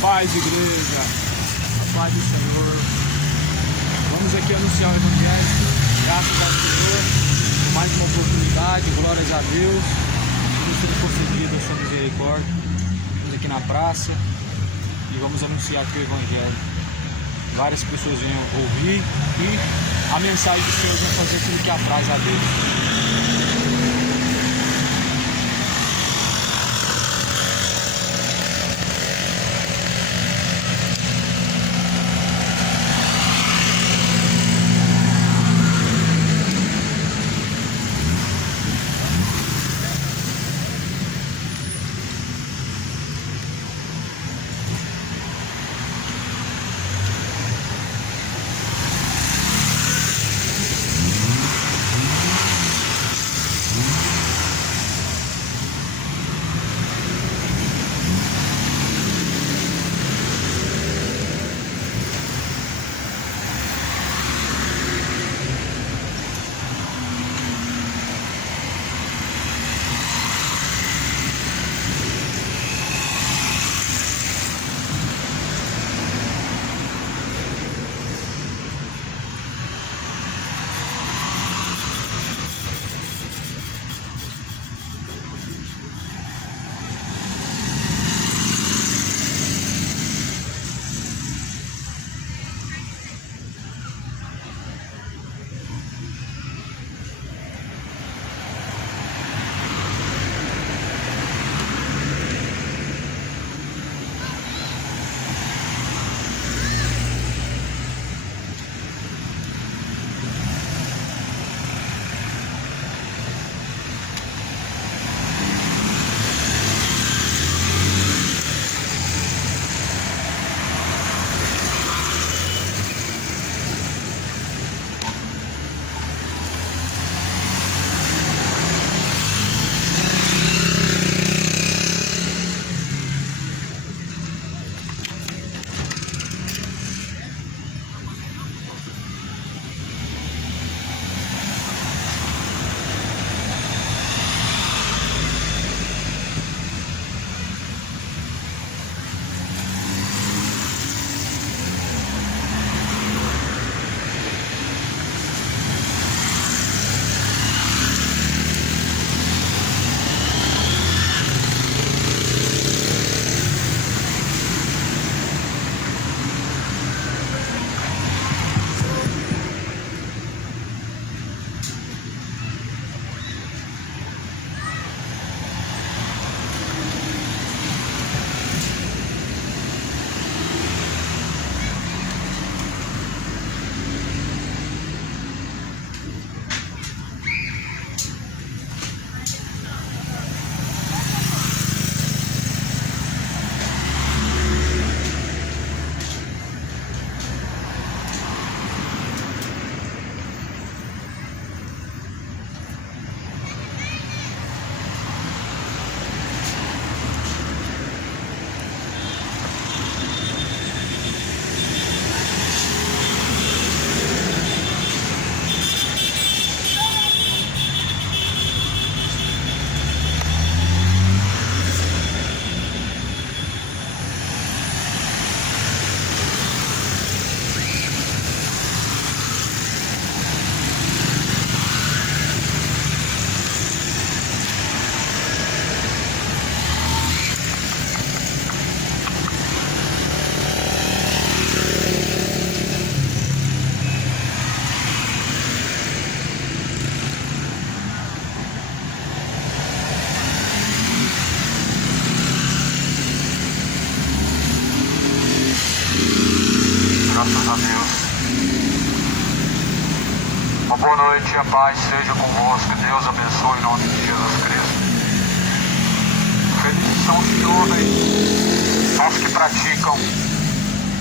paz, igreja, a paz do Senhor. Vamos aqui anunciar o Evangelho, graças ao Senhor, por mais uma oportunidade, glórias a Deus, por ser concedida a sua misericórdia. Estamos aqui na praça e vamos anunciar aqui o Evangelho. Várias pessoas vêm ouvir e a mensagem do Senhor vai fazer aquilo que apraz a Deus. Graças a Deus. Uma boa noite e a paz seja convosco. Deus abençoe em nome de Jesus Cristo. Felizes são os que ouvem, os que praticam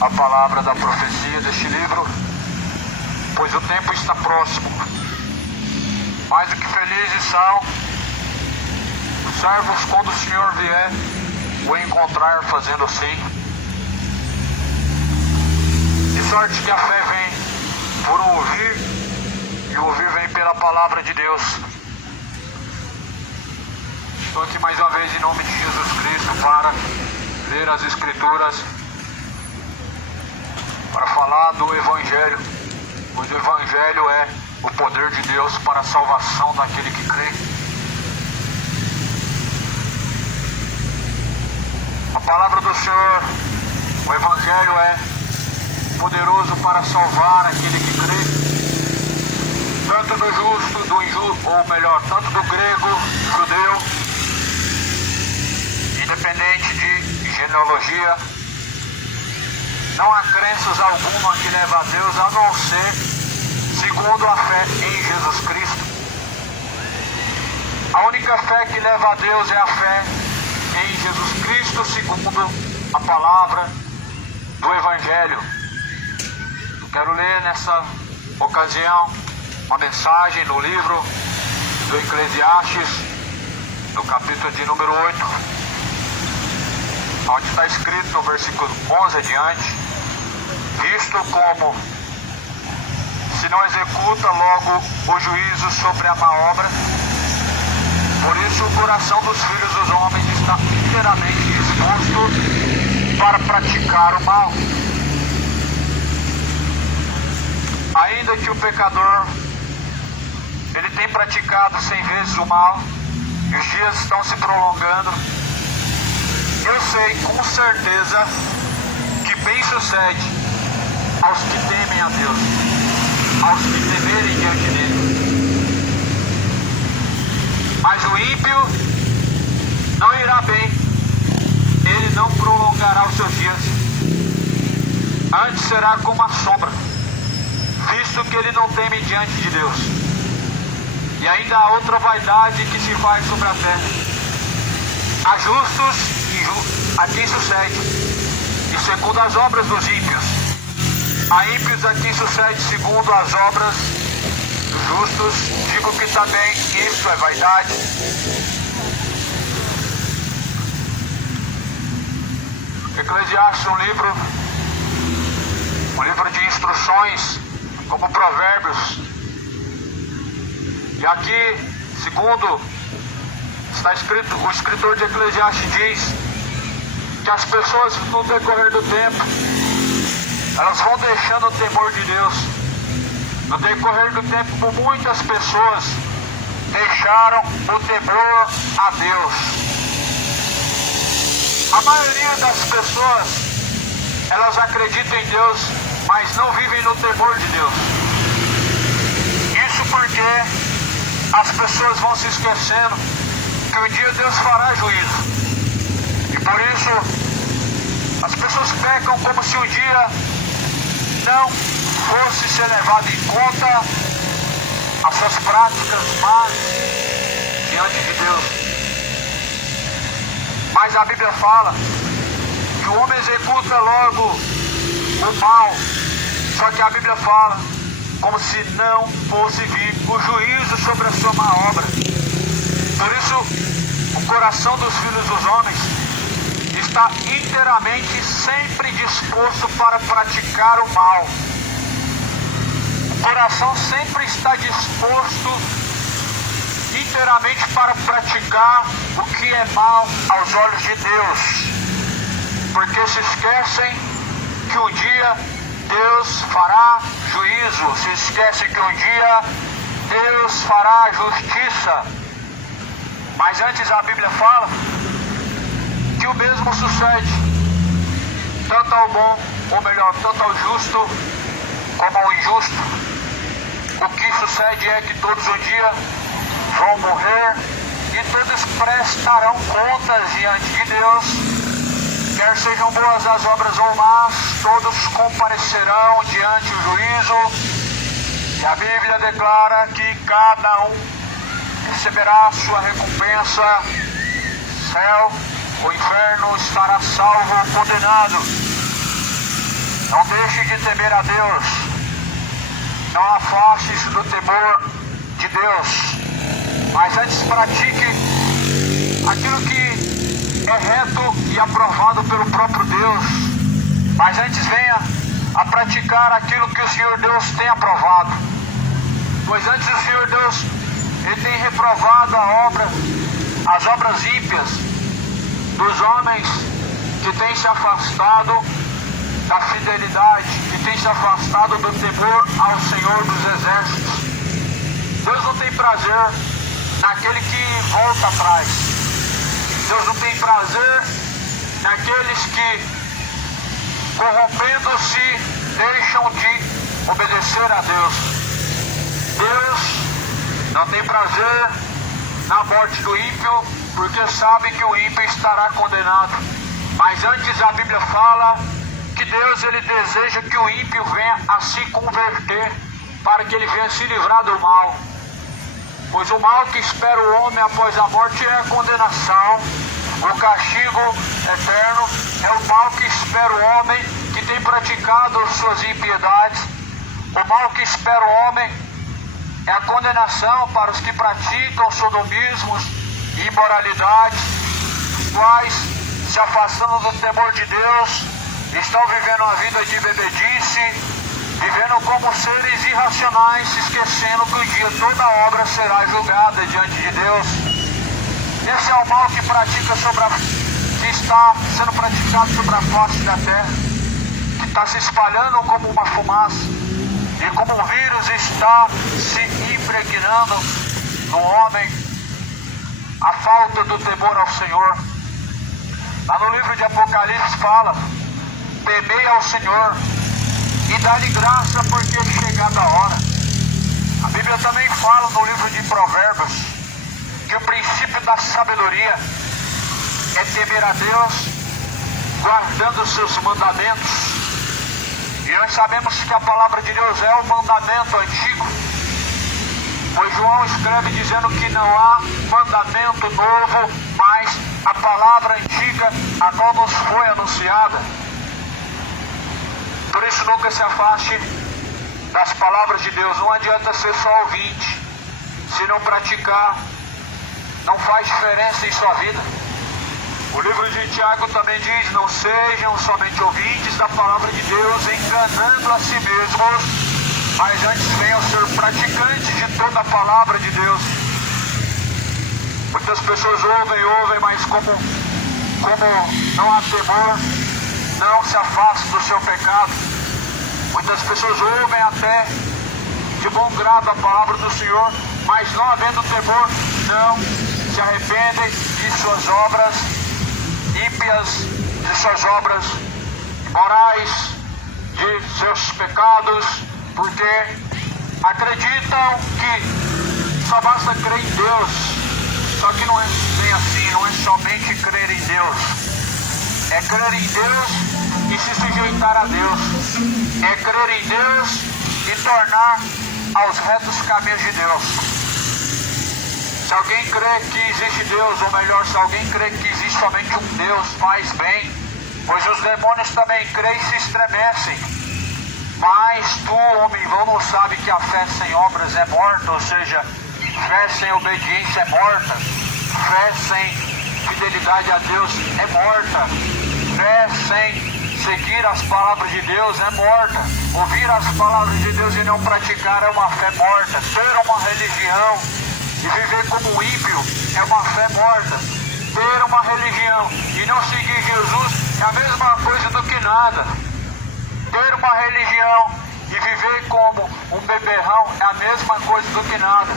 a palavra da profecia deste livro, pois o tempo está próximo. Mais do que felizes são os servos quando o Senhor vier o encontrar fazendo assim. De sorte que a fé vem por ouvir, e ouvir vem pela palavra de Deus. Estou aqui mais uma vez em nome de Jesus Cristo para ler as Escrituras para falar do Evangelho, pois o Evangelho é o poder de Deus para a salvação daquele que crê. A palavra do Senhor, o Evangelho é poderoso para salvar aquele que crê, tanto do justo, do injusto, ou melhor, tanto do grego, do judeu, independente de genealogia. Não há crenças alguma que leve a Deus a não ser segundo a fé em Jesus Cristo. A única fé que leva a Deus é a fé em Jesus Cristo, segundo a palavra do Evangelho. Quero ler nessa ocasião uma mensagem no livro do Eclesiastes, no capítulo de número 8, onde está escrito no versículo 11 adiante: visto como se não executa logo o juízo sobre a má obra, por isso o coração dos filhos dos homens está inteiramente disposto para praticar o mal. Ainda que o pecador ele tem praticado 100 vezes o mal e os dias estão se prolongando, eu sei com certeza que bem sucede aos que temem a Deus, aos que temerem diante dele. Mas o ímpio não irá bem, ele não prolongará os seus dias, antes será como a sombra, visto que ele não teme diante de Deus. E ainda há outra vaidade que se faz sobre a terra. Há justos a quem sucede, e segundo as obras dos ímpios. Há ímpios a quem sucede segundo as obras dos justos. Digo que também isso é vaidade. Eclesiastes é um livro de instruções, como Provérbios. E aqui, segundo está escrito, o escritor de Eclesiastes diz que as pessoas no decorrer do tempo, elas vão deixando o temor de Deus. No decorrer do tempo, muitas pessoas deixaram o temor a Deus. A maioria das pessoas, elas acreditam em Deus, mas não vivem no temor de Deus. Isso porque as pessoas vão se esquecendo que um dia Deus fará juízo. E por isso, as pessoas pecam como se um dia não fosse ser levado em conta as suas práticas más diante de Deus. Mas a Bíblia fala que o homem executa logo o mal, só que a Bíblia fala como se não fosse vir o juízo sobre a sua má obra. Por isso, o coração dos filhos dos homens está inteiramente sempre disposto para praticar o mal. O coração sempre está disposto inteiramente para praticar o que é mal aos olhos de Deus, porque se esquecem que um dia Deus fará juízo, se esquecem que um dia Deus fará justiça. Mas antes a Bíblia fala que o mesmo sucede tanto ao bom, ou melhor, tanto ao justo como ao injusto. O que sucede é que todos um dia vão morrer e todos prestarão contas diante de Deus. Quer sejam boas as obras ou más, todos comparecerão diante do juízo. E a Bíblia declara que cada um receberá a sua recompensa. Céu ou inferno, estará salvo ou condenado. Não deixe de temer a Deus. Não afaste-se do temor de Deus. Mas antes pratique aquilo que é reto e aprovado pelo próprio Deus. Mas antes venha a praticar aquilo que o Senhor Deus tem aprovado. Pois antes o Senhor Deus, Ele tem reprovado as obras ímpias dos homens que têm se afastado da fidelidade e tem se afastado do temor ao Senhor dos Exércitos. Deus não tem prazer naquele que volta atrás. Deus não tem prazer naqueles que, corrompendo-se, deixam de obedecer a Deus. Deus não tem prazer na morte do ímpio, porque sabe que o ímpio estará condenado. Mas antes a Bíblia fala que Deus ele deseja que o ímpio venha a se converter, para que ele venha se livrar do mal. Pois o mal que espera o homem após a morte é a condenação. O castigo eterno é o mal que espera o homem que tem praticado suas impiedades. O mal que espera o homem é a condenação para os que praticam sodomismos e imoralidades, os quais, se afastando do temor de Deus, estão vivendo uma vida de bebedice, vivendo como seres irracionais, se esquecendo que um dia toda obra será julgada diante de Deus. Esse é o mal que que está sendo praticado sobre a face da terra, que está se espalhando como uma fumaça, e como um vírus está se impregnando no homem, a falta do temor ao Senhor. Lá no livro de Apocalipse fala: temei ao Senhor e dá-lhe graça, porque é chegada a hora. A Bíblia também fala no livro de Provérbios que o princípio da sabedoria é temer a Deus, guardando os seus mandamentos. E nós sabemos que a palavra de Deus é o mandamento antigo, pois João escreve dizendo que não há mandamento novo, mas a palavra antiga, a qual nos foi anunciada. Por isso nunca se afaste das palavras de Deus. Não adianta ser só ouvinte, se não praticar, não faz diferença em sua vida. O livro de Tiago também diz: não sejam somente ouvintes da palavra de Deus, enganando a si mesmos, mas antes venham ser praticantes de toda a palavra de Deus. Muitas pessoas ouvem, mas como não há temor, não se afastam do seu pecado. Muitas pessoas ouvem até de bom grado a palavra do Senhor, mas não havendo temor, não se arrependem de suas obras ímpias, de suas obras imorais, de seus pecados, porque acreditam que só basta crer em Deus. Só que não é bem assim, não é somente crer em Deus. É crer em Deus e se sujeitar a Deus. É crer em Deus e tornar aos retos caminhos de Deus. Se alguém crê que existe Deus, ou melhor, se alguém crê que existe somente um Deus, faz bem, pois os demônios também creem e se estremecem. Mas tu, homem vão, não sabe que a fé sem obras é morta, ou seja, fé sem obediência é morta, fé sem fidelidade a Deus é morta, fé sem seguir as palavras de Deus é morta. Ouvir as palavras de Deus e não praticar é uma fé morta. Ter uma religião e viver como um ímpio é uma fé morta. Ter uma religião e não seguir Jesus é a mesma coisa do que nada. Ter uma religião e viver como um beberrão é a mesma coisa do que nada.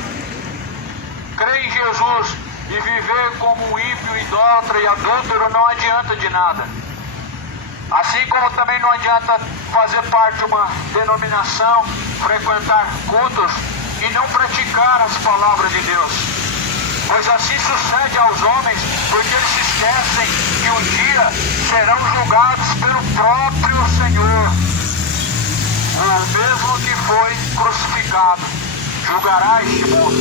Crer em Jesus e viver como um ímpio, idólatra e adúltero não adianta de nada. Assim como também não adianta fazer parte de uma denominação, frequentar cultos e não praticar as palavras de Deus. Pois assim sucede aos homens, porque eles se esquecem que um dia serão julgados pelo próprio Senhor. O mesmo que foi crucificado julgará este mundo.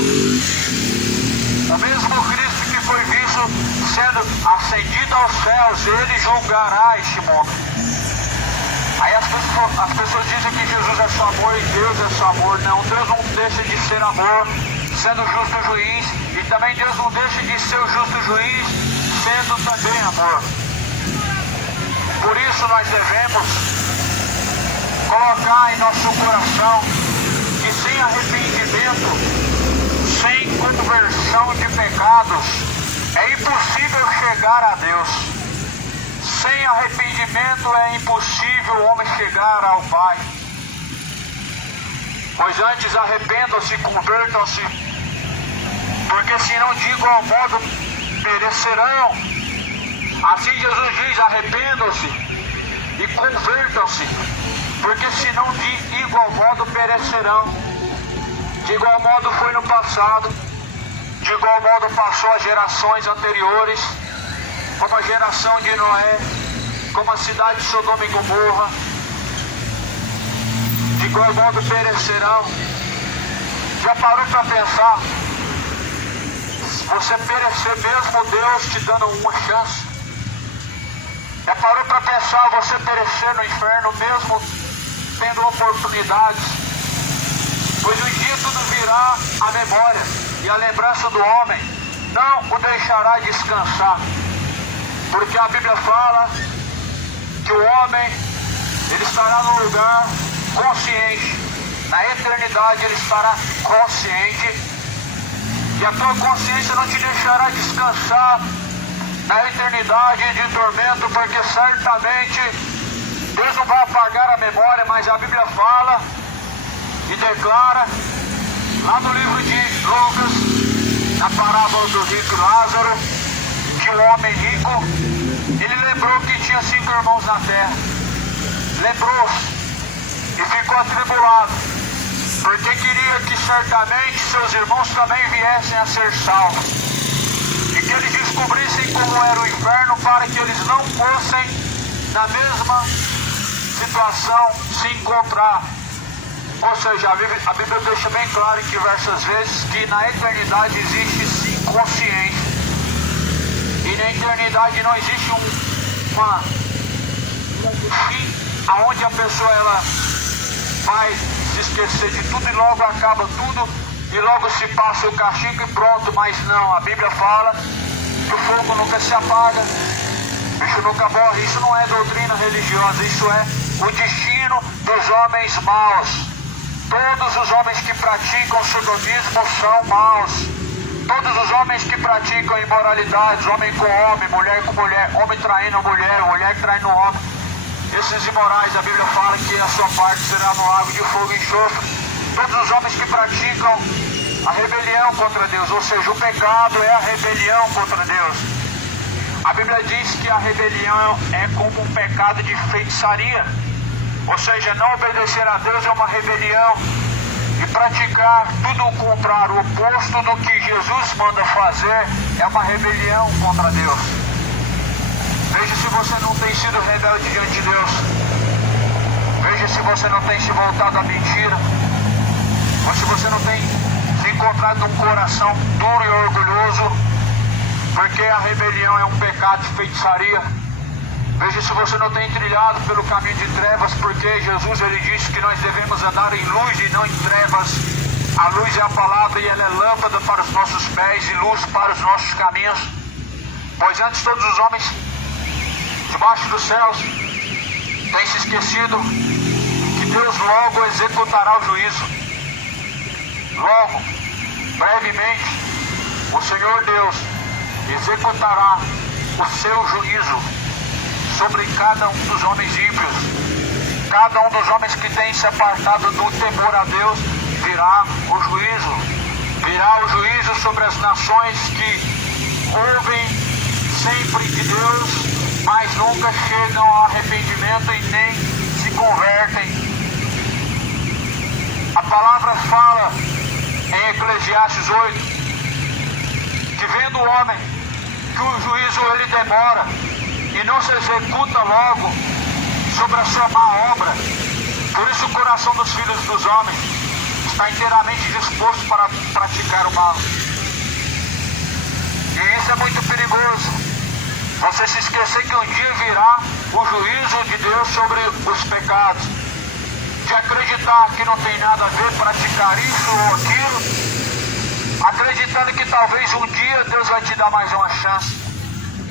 O mesmo Cristo que foi visto sendo ascendido aos céus, ele julgará este mundo. Aí as pessoas dizem que Jesus é só amor e Deus é só amor. Não, Deus não deixa de ser amor, sendo justo juiz, e também Deus não deixa de ser o justo juiz, sendo também amor. Por isso nós devemos colocar em nosso coração que sem arrependimento, sem conversão de pecados, é impossível chegar a Deus. sem arrependimento é impossível o homem chegar ao Pai. Pois antes arrependam-se, convertam-se, porque senão de igual modo perecerão. Assim Jesus diz: arrependam-se e convertam-se, porque senão de igual modo perecerão. De igual modo foi no passado, de igual modo passou as gerações anteriores, como a geração de Noé, como a cidade de Sodoma e Gomorra. De igual modo perecerão. Já parou para pensar? Se você perecer mesmo Deus te dando uma chance? Já parou para pensar você perecer no inferno mesmo tendo oportunidades? Pois um dia tudo virá à memória e a lembrança do homem não o deixará descansar. Porque a Bíblia fala que o homem ele estará no lugar consciente. Na eternidade ele estará consciente. E a tua consciência não te deixará descansar na eternidade de tormento, porque certamente Deus não vai apagar a memória, mas a Bíblia fala e declara lá no livro de Lucas, na parábola do rico e Lázaro, que o homem rico, ele lembrou que tinha 5 irmãos na terra. Lembrou-se e ficou atribulado, porque queria que certamente seus irmãos também viessem a ser salvos, e que eles descobrissem como era o inferno, para que eles não fossem na mesma situação se encontrar. Ou seja, a Bíblia deixa bem claro em diversas vezes que na eternidade existe sim consciência. E na eternidade não existe uma fim aonde a pessoa ela vai se esquecer de tudo e logo acaba tudo e logo se passa o castigo e pronto. Mas não, a Bíblia fala que o fogo nunca se apaga, o bicho nunca morre. Isso não é doutrina religiosa, isso é o destino dos homens maus. Todos os homens que praticam sodomismo são maus. Todos os homens que praticam imoralidades, homem com homem, mulher com mulher, homem traindo mulher, mulher traindo homem, esses imorais, a Bíblia fala que a sua parte será no lago de fogo e enxofre. Todos os homens que praticam a rebelião contra Deus, ou seja, o pecado é a rebelião contra Deus. A Bíblia diz que a rebelião é como um pecado de feitiçaria, ou seja, não obedecer a Deus é uma rebelião. E praticar tudo o contrário, o oposto do que Jesus manda fazer, é uma rebelião contra Deus. Veja se você não tem sido rebelde diante de Deus. Veja se você não tem se voltado à mentira. Ou se você não tem se encontrado num coração duro e orgulhoso. Porque a rebelião é um pecado de feitiçaria. Veja se você não tem trilhado pelo caminho de trevas, porque Jesus ele disse que nós devemos andar em luz e não em trevas. A luz é a palavra e ela é lâmpada para os nossos pés e luz para os nossos caminhos. Pois antes todos os homens debaixo dos céus têm se esquecido que Deus logo executará o juízo. Logo, brevemente, o Senhor Deus executará o seu juízo sobre cada um dos homens ímpios. Cada um dos homens que tem se apartado do temor a Deus, virá o juízo. Virá o juízo sobre as nações que ouvem sempre de Deus, mas nunca chegam ao arrependimento e nem se convertem. A palavra fala em Eclesiastes 8, que vendo o homem que o juízo ele demora, e não se executa logo sobre a sua má obra. Por isso o coração dos filhos dos homens está inteiramente disposto para praticar o mal. E isso é muito perigoso. Você se esquecer que um dia virá o juízo de Deus sobre os pecados. De acreditar que não tem nada a ver praticar isso ou aquilo. Acreditando que talvez um dia Deus vai te dar mais uma chance.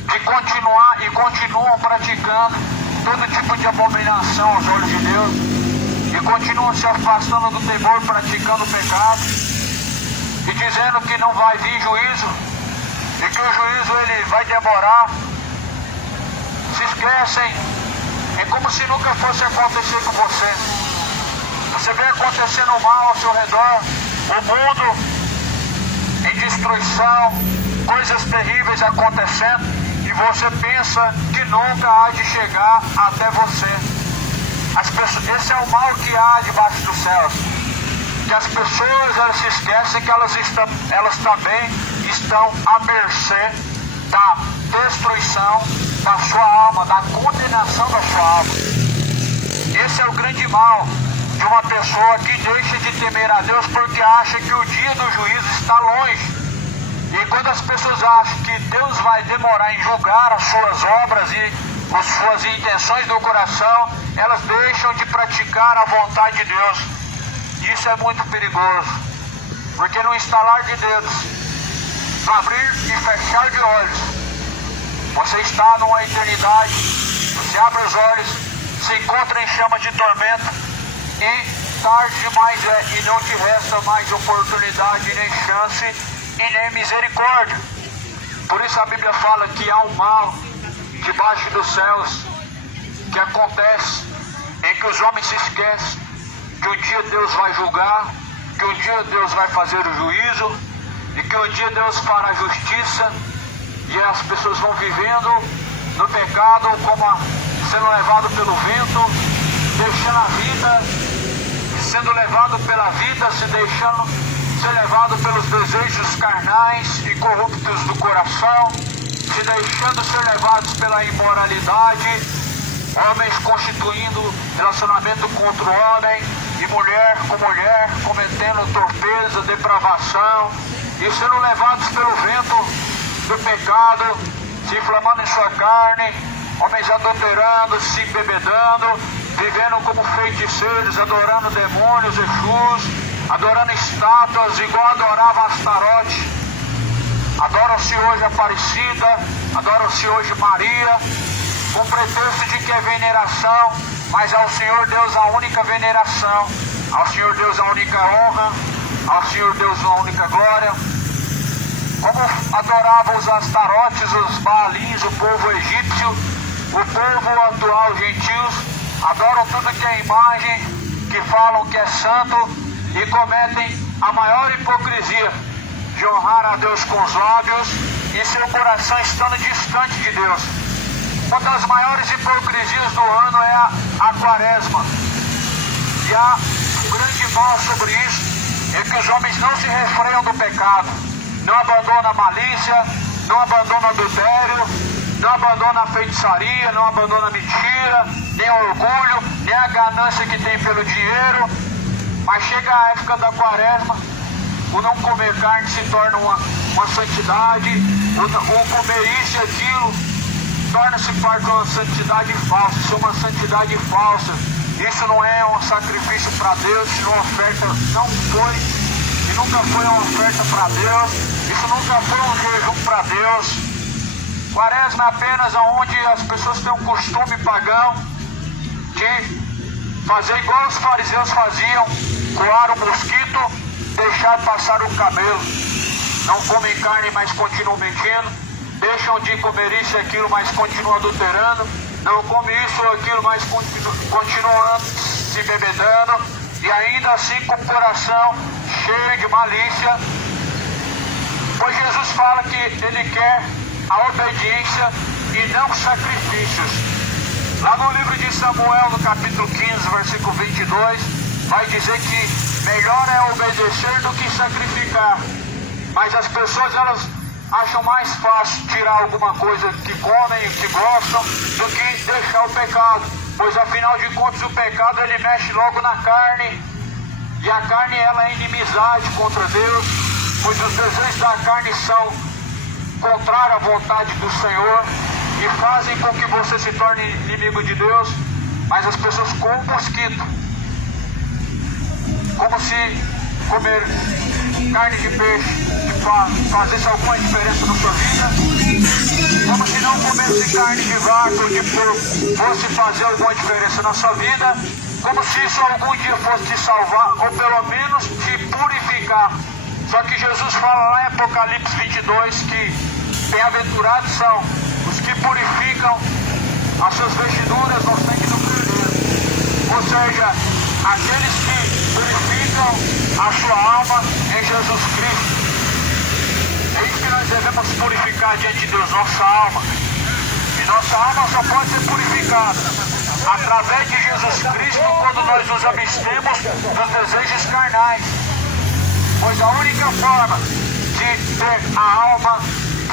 De continuar e continuam praticando todo tipo de abominação aos olhos de Deus, e continuam se afastando do temor, praticando o pecado, e dizendo que não vai vir juízo, e que o juízo ele vai demorar. se esquecem. É como se nunca fosse acontecer com você. Você vê acontecendo mal ao seu redor, o mundo em destruição, coisas terríveis acontecendo, e você pensa que nunca há de chegar até você. Esse é o mal que há debaixo dos céus. Que as pessoas elas se esquecem que elas também estão à mercê da destruição da sua alma, da condenação da sua alma. Esse é o grande mal de uma pessoa que deixa de temer a Deus porque acha que o dia do juízo está longe. E quando as pessoas acham que Deus vai demorar em julgar as suas obras e as suas intenções do coração, elas deixam de praticar a vontade de Deus. Isso é muito perigoso, porque no estalar de dedos, no abrir e fechar de olhos, você está numa eternidade, você abre os olhos, se encontra em chamas de tormento, e tarde demais é, e não te resta mais oportunidade, nem chance, e nem misericórdia. Por isso a Bíblia fala que há um mal debaixo dos céus que acontece, em que os homens se esquecem que um dia Deus vai julgar, que um dia Deus vai fazer o juízo, e que um dia Deus fará justiça, e as pessoas vão vivendo no pecado, como sendo levado pelo vento, deixando a vida, sendo levado pela vida, se deixando ser levado pelos desejos carnais e corruptos do coração, se deixando ser levados pela imoralidade, homens constituindo relacionamento contra o homem, e mulher com mulher, cometendo torpeza, depravação, e sendo levados pelo vento do pecado, se inflamando em sua carne, homens adulterando, se embebedando, vivendo como feiticeiros, adorando demônios, Exus, adorando estátuas, igual adoravam Astarote. Adoram-se hoje Aparecida, adoram-se hoje Maria, com pretexto de que é veneração, mas ao Senhor Deus a única veneração, ao Senhor Deus a única honra, ao Senhor Deus a única glória. Como adoravam os Astarotes, os Baalins, o povo egípcio, o povo atual, gentios, adoram tudo que é imagem, que falam que é santo, e cometem a maior hipocrisia de honrar a Deus com os lábios e seu coração estando distante de Deus. Uma das maiores hipocrisias do ano é a quaresma. E há um grande mal sobre isso, é que os homens não se refreiam do pecado, não abandonam a malícia, não abandonam o adultério, não abandonam a feitiçaria, não abandonam a mentira, nem o orgulho, nem a ganância que tem pelo dinheiro. Mas chega a época da quaresma, o não comer carne se torna uma santidade, o comer isso e aquilo torna-se parte de uma santidade falsa. Isso é uma santidade falsa. Isso não é um sacrifício para Deus, isso não oferta, não foi e nunca foi uma oferta para Deus, isso nunca foi um jejum para Deus. Quaresma é apenas onde as pessoas têm um costume pagão de fazer igual os fariseus faziam, coar o mosquito, deixar passar o camelo. Não comem carne, mas continuam mentindo. Deixam de comer isso e aquilo, mas continuam adulterando. Não comem isso ou aquilo, mas continuam se bebedando. E ainda assim com o coração cheio de malícia. Pois Jesus fala que Ele quer a obediência e não sacrifícios. Lá no livro de Samuel, no capítulo 15, versículo 22, vai dizer que melhor é obedecer do que sacrificar. Mas as pessoas, elas acham mais fácil tirar alguma coisa que comem e que gostam do que deixar o pecado. Pois afinal de contas o pecado ele mexe logo na carne. E a carne ela é inimizade contra Deus. Pois os desejos da carne são contrários à vontade do Senhor e fazem com que você se torne inimigo de Deus. Mas as pessoas comem mosquito, como se comer carne de peixe fazesse alguma diferença na sua vida, como se não comesse carne de vaca ou de porco fosse fazer alguma diferença na sua vida, como se isso algum dia fosse te salvar ou pelo menos te purificar. Só que Jesus fala lá em Apocalipse 22 que bem-aventurados são os que purificam seja, aqueles que purificam a sua alma em Jesus Cristo. É isso que nós devemos purificar diante de Deus, nossa alma. E nossa alma só pode ser purificada através de Jesus Cristo quando nós nos abstemos dos desejos carnais. Pois a única forma de ter a alma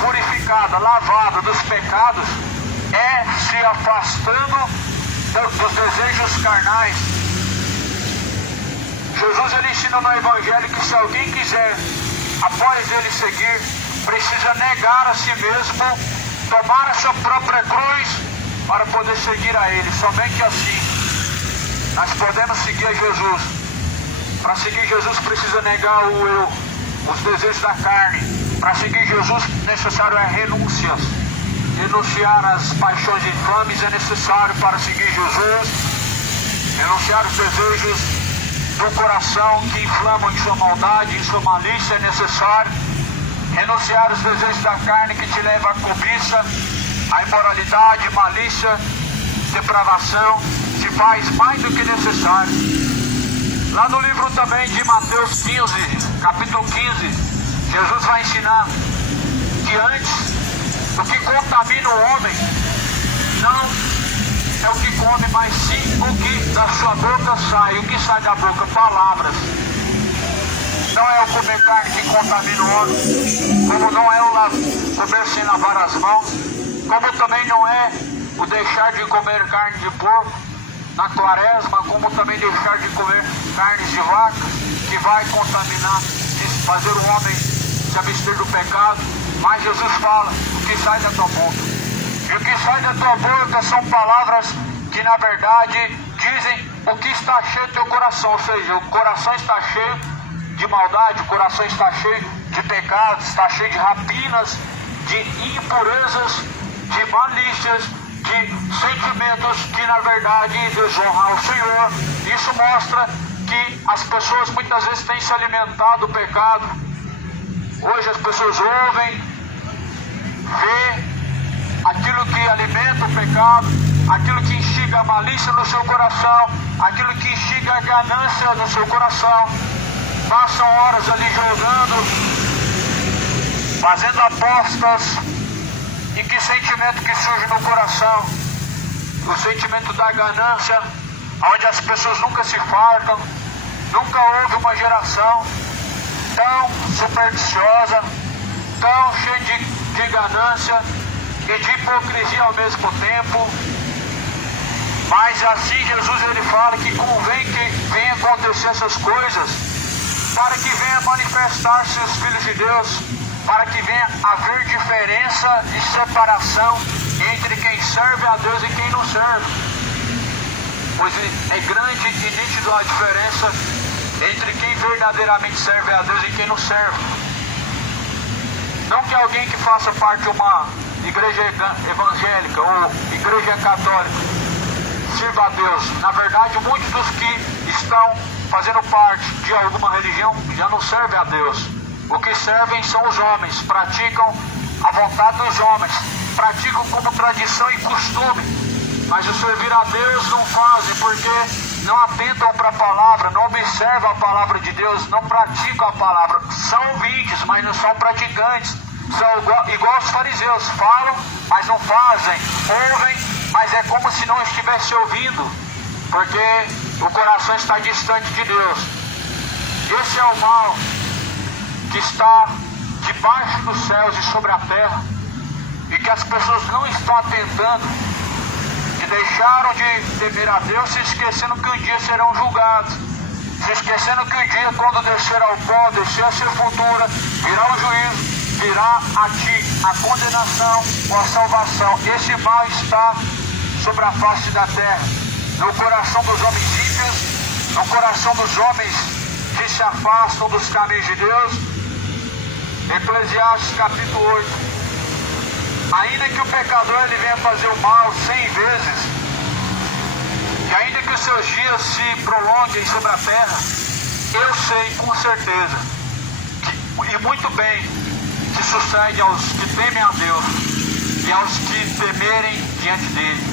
purificada, lavada dos pecados, é se afastando dos desejos carnais. Jesus ele ensina no Evangelho que se alguém quiser, após ele seguir, precisa negar a si mesmo, tomar a sua própria cruz para poder seguir a ele. Somente assim nós podemos seguir a Jesus. Para seguir Jesus precisa negar o eu, os desejos da carne. Para seguir Jesus necessário é renúncias. Renunciar às paixões infames é necessário para seguir Jesus. Renunciar os desejos do coração que inflamam em sua maldade, em sua malícia é necessário. Renunciar os desejos da carne que te leva à cobiça, à imoralidade, malícia, depravação, se faz mais do que necessário. Lá no livro também de Mateus 15, capítulo 15, Jesus vai ensinar que antes o que contamina o homem não é o que come, mas sim o que da sua boca sai. O que sai da boca? Palavras. Não é o comer carne que contamina o homem, como não é o comer sem lavar as mãos, como também não é o deixar de comer carne de porco na quaresma, como também deixar de comer carnes de vaca, que vai contaminar, fazer o homem se abster do pecado. Mas Jesus fala, o que sai da tua boca. E o que sai da tua boca são palavras que na verdade dizem o que está cheio do teu coração. Ou seja, o coração está cheio de maldade, o coração está cheio de pecados, está cheio de rapinas, de impurezas, de malícias, de sentimentos que na verdade desonram ao Senhor. Isso mostra que as pessoas muitas vezes têm se alimentado do pecado. Hoje as pessoas ouvem, vê aquilo que alimenta o pecado, aquilo que instiga a malícia no seu coração, aquilo que instiga a ganância no seu coração. Passam horas ali jogando, fazendo apostas. E que sentimento que surge no coração? O sentimento da ganância, onde as pessoas nunca se fartam. Nunca houve uma geração tão supersticiosa, tão cheia de ganância e de hipocrisia ao mesmo tempo. Mas assim Jesus ele fala que convém que venha acontecer essas coisas para que venha manifestar-se os filhos de Deus, para que venha haver diferença e separação entre quem serve a Deus e quem não serve. Pois é grande e nítido a diferença entre quem verdadeiramente serve a Deus e quem não serve. Não que alguém que faça parte de uma igreja evangélica ou igreja católica sirva a Deus. Na verdade, muitos dos que estão fazendo parte de alguma religião já não servem a Deus. O que servem são os homens, praticam a vontade dos homens, praticam como tradição e costume, mas o servir a Deus não fazem porque não atentam para a palavra, não observam a palavra de Deus, não praticam a palavra. São ouvintes, mas não são praticantes. São igual os fariseus, falam, mas não fazem, ouvem, mas é como se não estivesse ouvindo, porque o coração está distante de Deus. Esse é o mal que está debaixo dos céus e sobre a terra, e que as pessoas não estão atentando, que deixaram de temer a Deus, se esquecendo que um dia serão julgados, se esquecendo que um dia, quando descer ao pó, descer a sepultura, virá o juízo, virá a ti a condenação ou a salvação. Esse mal está sobre a face da terra, no coração dos homens ímpios, no coração dos homens que se afastam dos caminhos de Deus. Eclesiastes capítulo 8. Ainda que o pecador ele venha fazer o mal 100 vezes, e ainda que os seus dias se prolonguem sobre a terra, eu sei com certeza que, e muito bem, que sucede aos que temem a Deus e aos que temerem diante dele.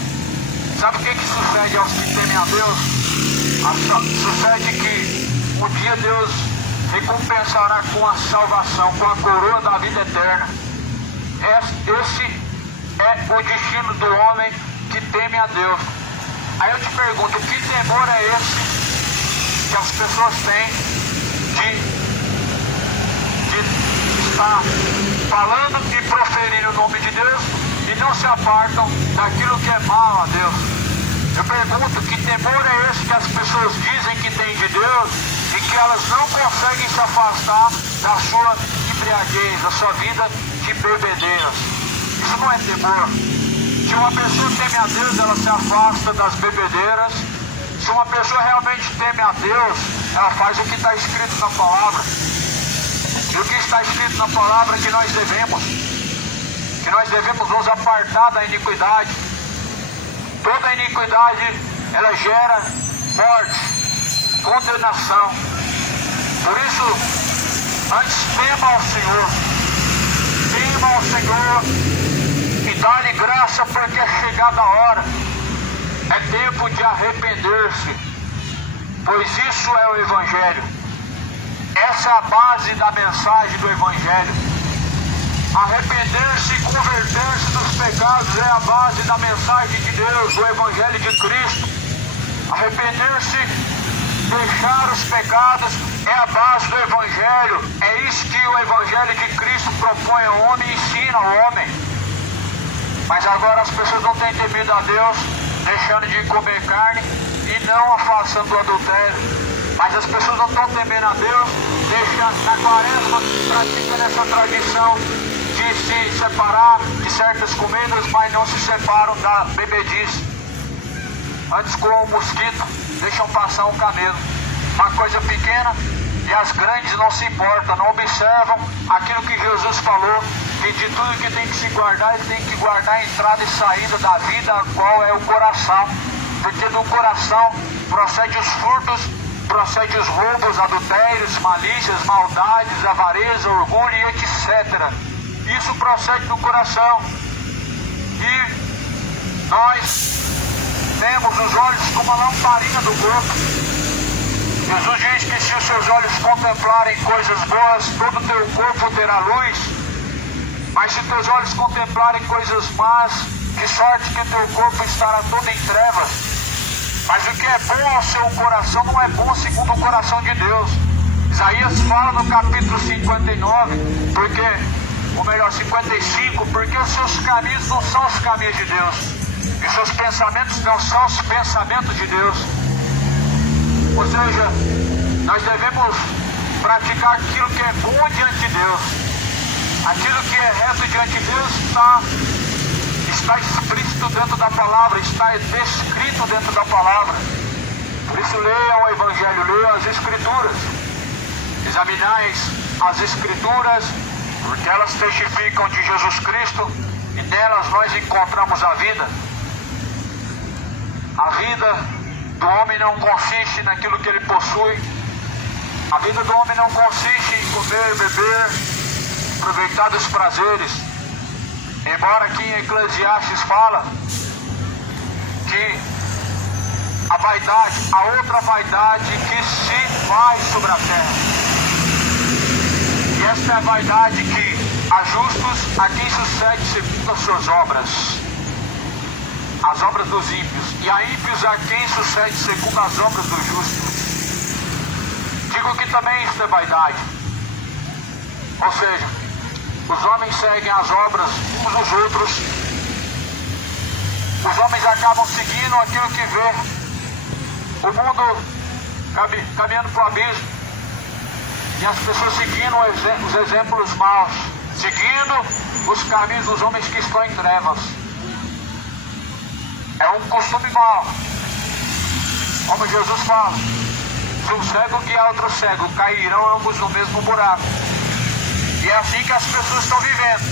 Sabe o que sucede aos que temem a Deus? Sucede que um dia Deus recompensará com a salvação, com a coroa da vida eterna. Esse é o destino do homem que teme a Deus. Aí eu te pergunto, que temor é esse que as pessoas têm de estar falando e proferindo o nome de Deus e não se apartam daquilo que é mal a Deus? Eu pergunto, que temor é esse que as pessoas dizem que tem de Deus e que elas não conseguem se afastar da sua embriaguez, da sua vida de bebedeiras? Isso não é temor. Se uma pessoa teme a Deus, ela se afasta das bebedeiras. Se uma pessoa realmente teme a Deus, ela faz o que está escrito na palavra. E o que está escrito na palavra é que nós devemos nos apartar da iniquidade. Toda iniquidade, ela gera morte, condenação. Por isso, antes tema ao Senhor. Tema ao Senhor e dá-lhe graça, porque é chegada a hora. É tempo de arrepender-se, pois isso é o Evangelho. Essa é a base da mensagem do Evangelho. Arrepender-se e converter-se dos pecados é a base da mensagem de Deus, do Evangelho de Cristo. Arrepender-se, deixar os pecados é a base do Evangelho. É isso que o Evangelho de Cristo propõe ao homem e ensina ao homem. Mas agora as pessoas não têm temido a Deus, deixando de comer carne e não afastando do adultério. Mas as pessoas não estão temendo a Deus, deixando na quaresma, praticando essa tradição de se separar de certas comidas, mas não se separam da bebedice. Antes, com o mosquito, deixam passar um camelo. Uma coisa pequena, e as grandes não se importam, não observam aquilo que Jesus falou, que de tudo que tem que se guardar, ele tem que guardar a entrada e saída da vida, a qual é o coração. Porque do coração procede os furtos, procede os roubos, adultérios, malícias, maldades, avareza, orgulho e etc. Isso procede do coração. E nós temos os olhos como a lamparina do corpo. Jesus diz que se os seus olhos contemplarem coisas boas, todo o teu corpo terá luz. Mas se teus olhos contemplarem coisas más, de sorte que o teu corpo estará todo em trevas. Mas o que é bom ao seu coração não é bom segundo o coração de Deus. Isaías fala no capítulo 59, ou melhor, 55, porque os seus caminhos não são os caminhos de Deus, e seus pensamentos não são os pensamentos de Deus. Ou seja, nós devemos praticar aquilo que é bom diante de Deus. Aquilo que é reto diante de Deus está explícito dentro da palavra, está descrito dentro da palavra. Por isso leiam o Evangelho, leiam as Escrituras. Examinais as Escrituras, porque elas testificam de Jesus Cristo e nelas nós encontramos a vida. A vida do homem não consiste naquilo que ele possui. A vida do homem não consiste em comer, beber, aproveitar dos prazeres. Embora aqui em Eclesiastes fala que a vaidade, a outra vaidade que se faz sobre a terra. E esta é a vaidade que a justos a quem sucede segundo as suas obras. As obras dos ímpios, e a ímpios a quem sucede segundo as obras dos justos. Digo que também isso é vaidade. Ou seja, os homens seguem as obras uns dos outros. Os homens acabam seguindo aquilo que vê. O mundo caminhando para o abismo. E as pessoas seguindo os exemplos maus. Seguindo os caminhos dos homens que estão em trevas. É um costume mau. Como Jesus fala, se um cego guiar outro cego, cairão ambos no mesmo buraco. E é assim que as pessoas estão vivendo.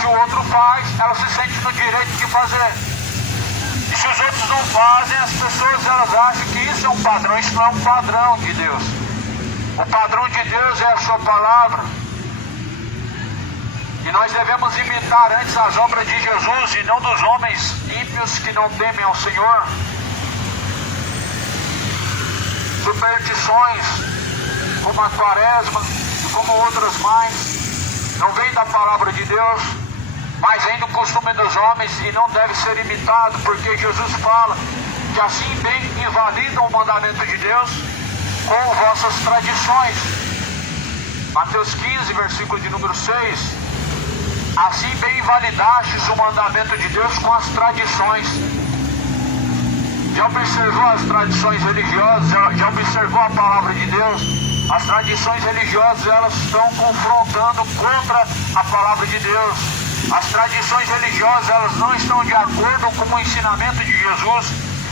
Se o outro faz, ela se sente no direito de fazer. E se os outros não fazem, as pessoas elas acham que isso é um padrão. Isso não é um padrão de Deus. O padrão de Deus é a sua palavra. E nós devemos imitar antes as obras de Jesus e não dos homens ímpios que não temem ao Senhor. superstições, como a quaresma e como outras mais, não vem da palavra de Deus, mas vem do costume dos homens e não deve ser imitado, porque Jesus fala que assim bem invalidam o mandamento de Deus com vossas tradições. Mateus 15, versículo de número 6. Assim bem invalidastes o mandamento de Deus com as tradições. Já observou as tradições religiosas? Já observou a palavra de Deus? As tradições religiosas, elas estão confrontando contra a palavra de Deus. As tradições religiosas, elas não estão de acordo com o ensinamento de Jesus.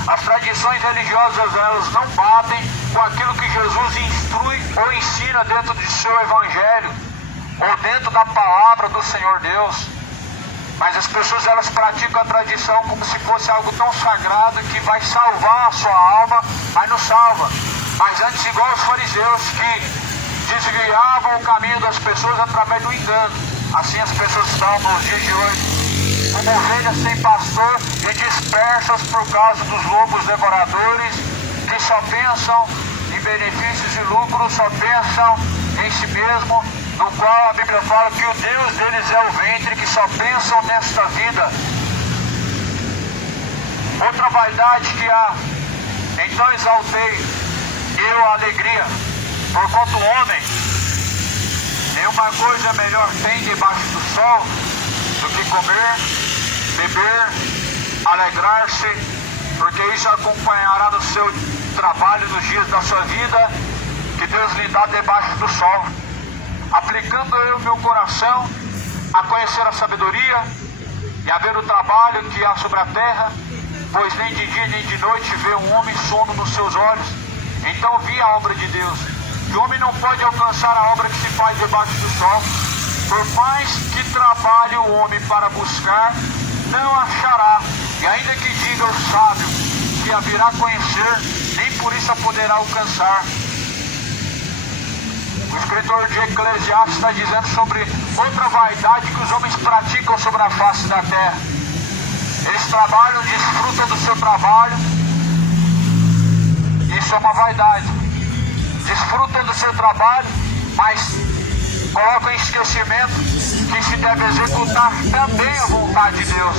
As tradições religiosas, elas não batem com aquilo que Jesus instrui ou ensina dentro do seu evangelho, ou dentro da palavra do Senhor Deus. Mas as pessoas, elas praticam a tradição como se fosse algo tão sagrado que vai salvar a sua alma, mas não salva. Mas antes, igual os fariseus que desviavam o caminho das pessoas através do engano, assim as pessoas estão nos dias de hoje, como ovelhas sem pastor e dispersas por causa dos lobos devoradores, que só pensam em benefícios e lucros, só pensam em si mesmo, no qual a Bíblia fala que o Deus deles é o ventre, que só pensam nesta vida. Outra vaidade que há, então exaltei eu a alegria, porquanto o homem nenhuma coisa melhor tem debaixo do sol do que comer, beber, alegrar-se, porque isso acompanhará no seu trabalho nos dias da sua vida, que Deus lhe dá debaixo do sol. Aplicando eu meu coração a conhecer a sabedoria e a ver o trabalho que há sobre a terra, pois nem de dia nem de noite vê um homem sono nos seus olhos. Então vi a obra de Deus, que o homem não pode alcançar a obra que se faz debaixo do sol. Por mais que trabalhe o homem para buscar, não achará. E ainda que diga o sábio que a virá conhecer, nem por isso a poderá alcançar. O escritor de Eclesiastes está dizendo sobre outra vaidade que os homens praticam sobre a face da terra. Eles trabalham, desfrutam do seu trabalho. Isso é uma vaidade. Desfrutam do seu trabalho, mas colocam em esquecimento que se deve executar também a vontade de Deus.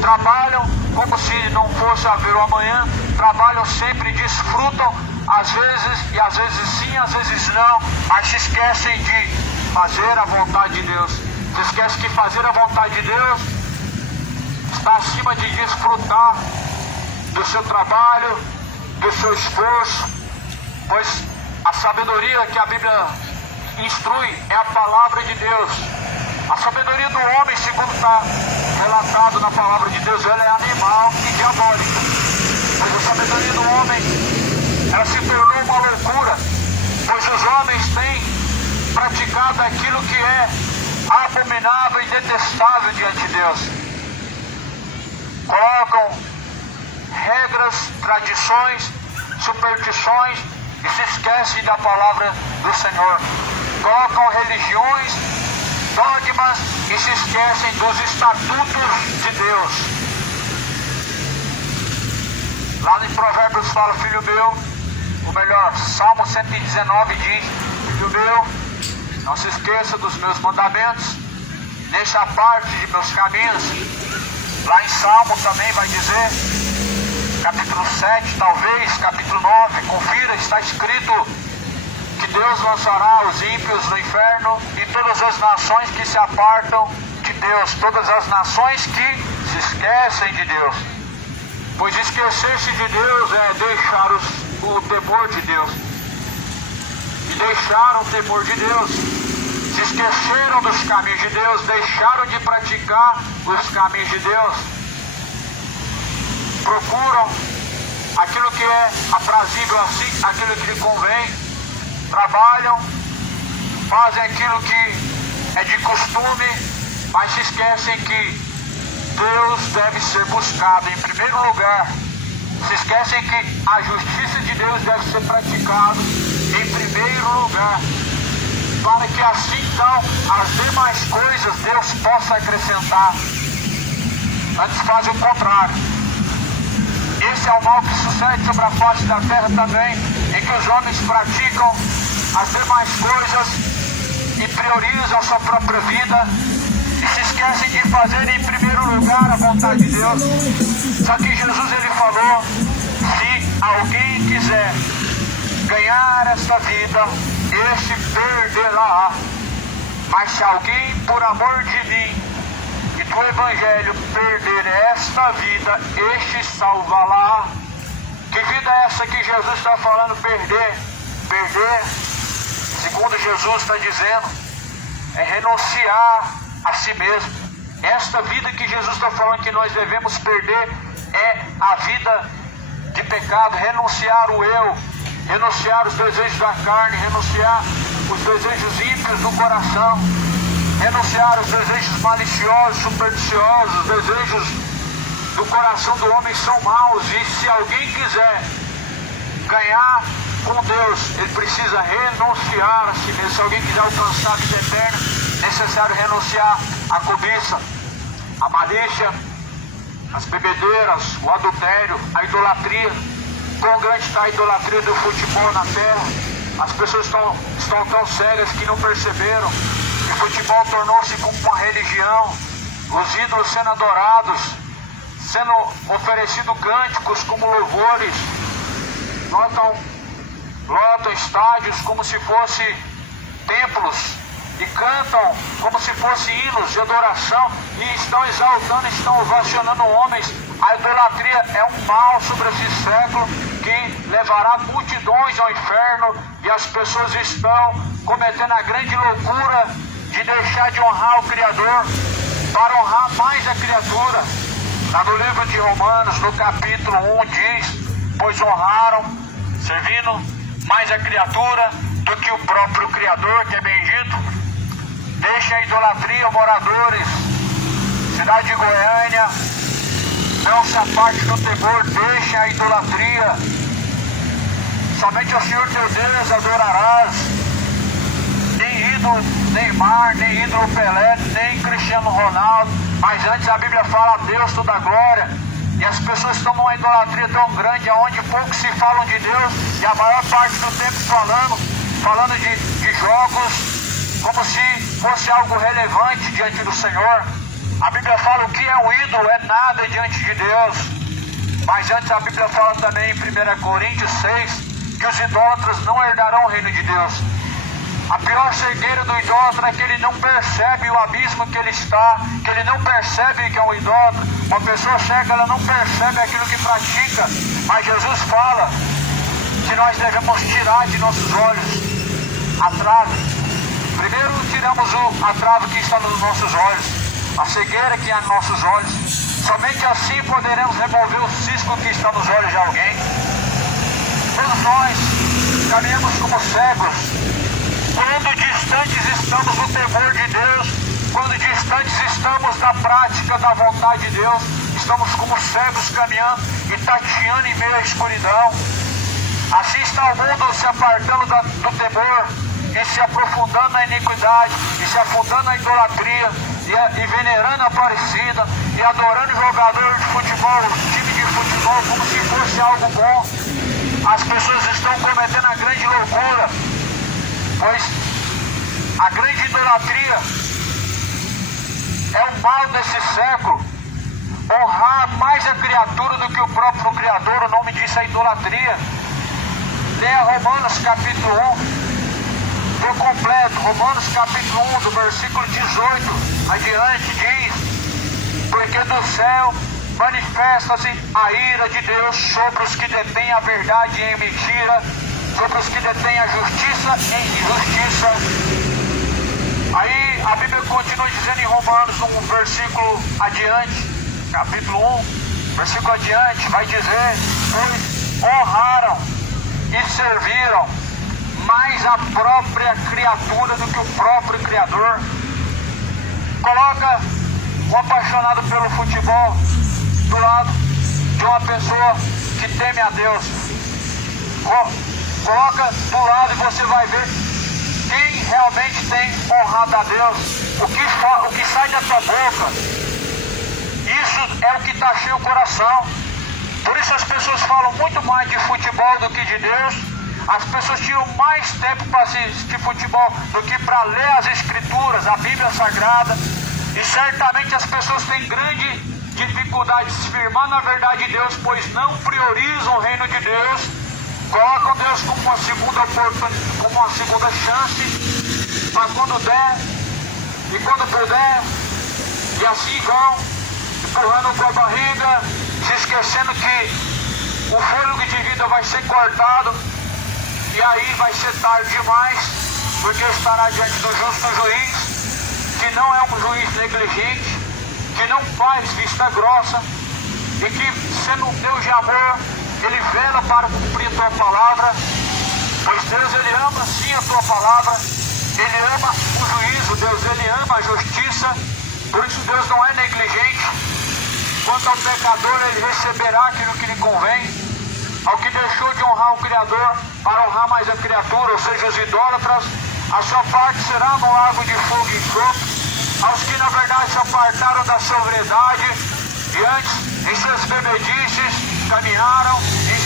Trabalham como se não fosse haver o amanhã, trabalham sempre, desfrutam, às vezes, e às vezes sim, às vezes não, mas se esquecem de fazer a vontade de Deus. Se esquecem que fazer a vontade de Deus está acima de desfrutar do seu trabalho, do seu esforço, pois a sabedoria que a Bíblia instrui é a palavra de Deus. A sabedoria do homem, segundo está relatado na palavra de Deus, ela é animal e diabólica. Pois a sabedoria do homem, ela se tornou uma loucura, pois os homens têm praticado aquilo que é abominável e detestável diante de Deus. Colocam regras, tradições, superstições e se esquecem da palavra do Senhor. Colocam religiões, dogmas e se esquecem dos estatutos de Deus. Lá em Provérbios fala, filho meu, ou melhor, Salmo 119 diz, filho meu, não se esqueça dos meus mandamentos, deixa a parte de meus caminhos. Lá em Salmo também vai dizer, capítulo 7, talvez, capítulo 9, confira, está escrito que Deus lançará os ímpios no inferno e todas as nações que se apartam de Deus, todas as nações que se esquecem de Deus. Pois esquecer-se de Deus é deixar o temor de Deus. E deixaram o temor de Deus. Se esqueceram dos caminhos de Deus, deixaram de praticar os caminhos de Deus. Procuram aquilo que é aprazível assim, aquilo que lhe convém. Trabalham, fazem aquilo que é de costume, mas se esquecem que Deus deve ser buscado em primeiro lugar. Se esquecem que a justiça de Deus deve ser praticada em primeiro lugar, para que assim então as demais coisas Deus possa acrescentar. Antes fazem o contrário. Esse esse é o mal que sucede sobre a face da terra também, em que os homens praticam as demais coisas e priorizam a sua própria vida e se esquecem de fazer em primeiro lugar a vontade de Deus. Só que Jesus ele falou: se alguém quiser ganhar esta vida, este perderá. Mas se alguém, por amor de mim e do Evangelho, perder esta vida, este salvará. Que vida é essa que Jesus está falando perder? Perder, segundo Jesus está dizendo, é renunciar a si mesmo. Esta vida que Jesus está falando que nós devemos perder é a vida de pecado, renunciar o eu, renunciar os desejos da carne, renunciar os desejos ímpios do coração, renunciar os desejos maliciosos, supersticiosos, os desejos do coração do homem são maus. E se alguém quiser ganhar com Deus, ele precisa renunciar a si mesmo. Se alguém quiser alcançar a vida eterna, é necessário renunciar à cobiça, à malícia, as bebedeiras, o adultério, a idolatria. Quão grande está a idolatria do futebol na terra. As pessoas estão tão cegas que não perceberam que o futebol tornou-se como uma religião, os ídolos sendo adorados, sendo oferecido cânticos como louvores, lotam estádios como se fossem templos e cantam como se fossem hinos de adoração e estão exaltando, estão ovacionando homens. A idolatria é um mal sobre esse século que levará multidões ao inferno, e as pessoas estão cometendo a grande loucura de deixar de honrar o Criador para honrar mais a criatura. Lá no livro de Romanos, no capítulo 1, diz: pois honraram, servindo mais a criatura do que o próprio Criador, que é bendito. Deixa a idolatria, moradores, cidade de Goiânia, não se aparte do temor, deixa a idolatria. Somente o Senhor teu Deus adorarás. Nem ídolo Neymar, nem ídolo Pelé, nem Cristiano Ronaldo. Mas antes a Bíblia fala a Deus toda a glória. E as pessoas estão numa idolatria tão grande, onde poucos se falam de Deus, e a maior parte do tempo falando de jogos, como se fosse algo relevante diante do Senhor. A Bíblia fala o que é um ídolo, é nada diante de Deus. Mas antes a Bíblia fala também em 1 Coríntios 6, que os idólatras não herdarão o reino de Deus. A pior cegueira do idólatra é que ele não percebe o abismo que ele está, que ele não percebe que é um idólatra. Uma pessoa cega, ela não percebe aquilo que pratica. Mas Jesus fala que nós devemos tirar de nossos olhos a trave. Primeiro tiramos a trave que está nos nossos olhos, a cegueira que há nos nossos olhos. Somente assim poderemos remover o cisco que está nos olhos de alguém. Todos nós caminhamos como cegos. Quando distantes estamos do temor de Deus, quando distantes estamos da prática da vontade de Deus, estamos como cegos caminhando e tateando em meio à escuridão. Assim está o mundo se apartando do temor e se aprofundando na iniquidade, e se afundando na idolatria, e venerando a Aparecida, e adorando jogador de futebol, time de futebol, como se fosse algo bom. As pessoas estão cometendo a grande loucura, pois a grande idolatria é o mal desse século. Honrar mais a criatura do que o próprio Criador, o nome disso é idolatria. Leia Romanos capítulo 1 por completo. Romanos capítulo 1, do versículo 18 adiante, diz: porque do céu manifesta-se a ira de Deus sobre os que detêm a verdade em mentira, sobre os que detêm a justiça em injustiça. Aí a Bíblia continua dizendo em Romanos, um versículo adiante, capítulo 1, versículo adiante, vai dizer: pois honraram e serviram mais a própria criatura do que o próprio Criador. Coloca um apaixonado pelo futebol do lado de uma pessoa que teme a Deus. Coloca do lado e você vai ver quem realmente tem honrado a Deus. O que sai da tua boca, isso é o que está cheio o coração. Por isso as pessoas falam muito mais de futebol do que de Deus. As pessoas tiram mais tempo para assistir futebol do que para ler as Escrituras, a Bíblia Sagrada. E certamente as pessoas têm grande dificuldade de se firmar na verdade de Deus, pois não priorizam o reino de Deus, colocam Deus como uma segunda oportunidade, como uma segunda chance, para quando der e quando puder, e assim vão empurrando com a barriga, se esquecendo que o fôlego de vida vai ser cortado, e aí vai ser tarde demais, porque estará diante do justo juiz, que não é um juiz negligente, que não faz vista grossa, e que, sendo um Deus de amor, Ele vela para cumprir a tua palavra, pois Deus, Ele ama sim a tua palavra, Ele ama o juízo, Deus, Ele ama a justiça, por isso Deus não é negligente. Quanto ao pecador, Ele receberá aquilo que lhe convém. Ao que deixou de honrar o Criador para honrar mais a criatura, ou seja, os idólatras, a sua parte será no lago de fogo e enxofre. Aos que na verdade se apartaram da sobriedade e antes em suas bebedices caminharam em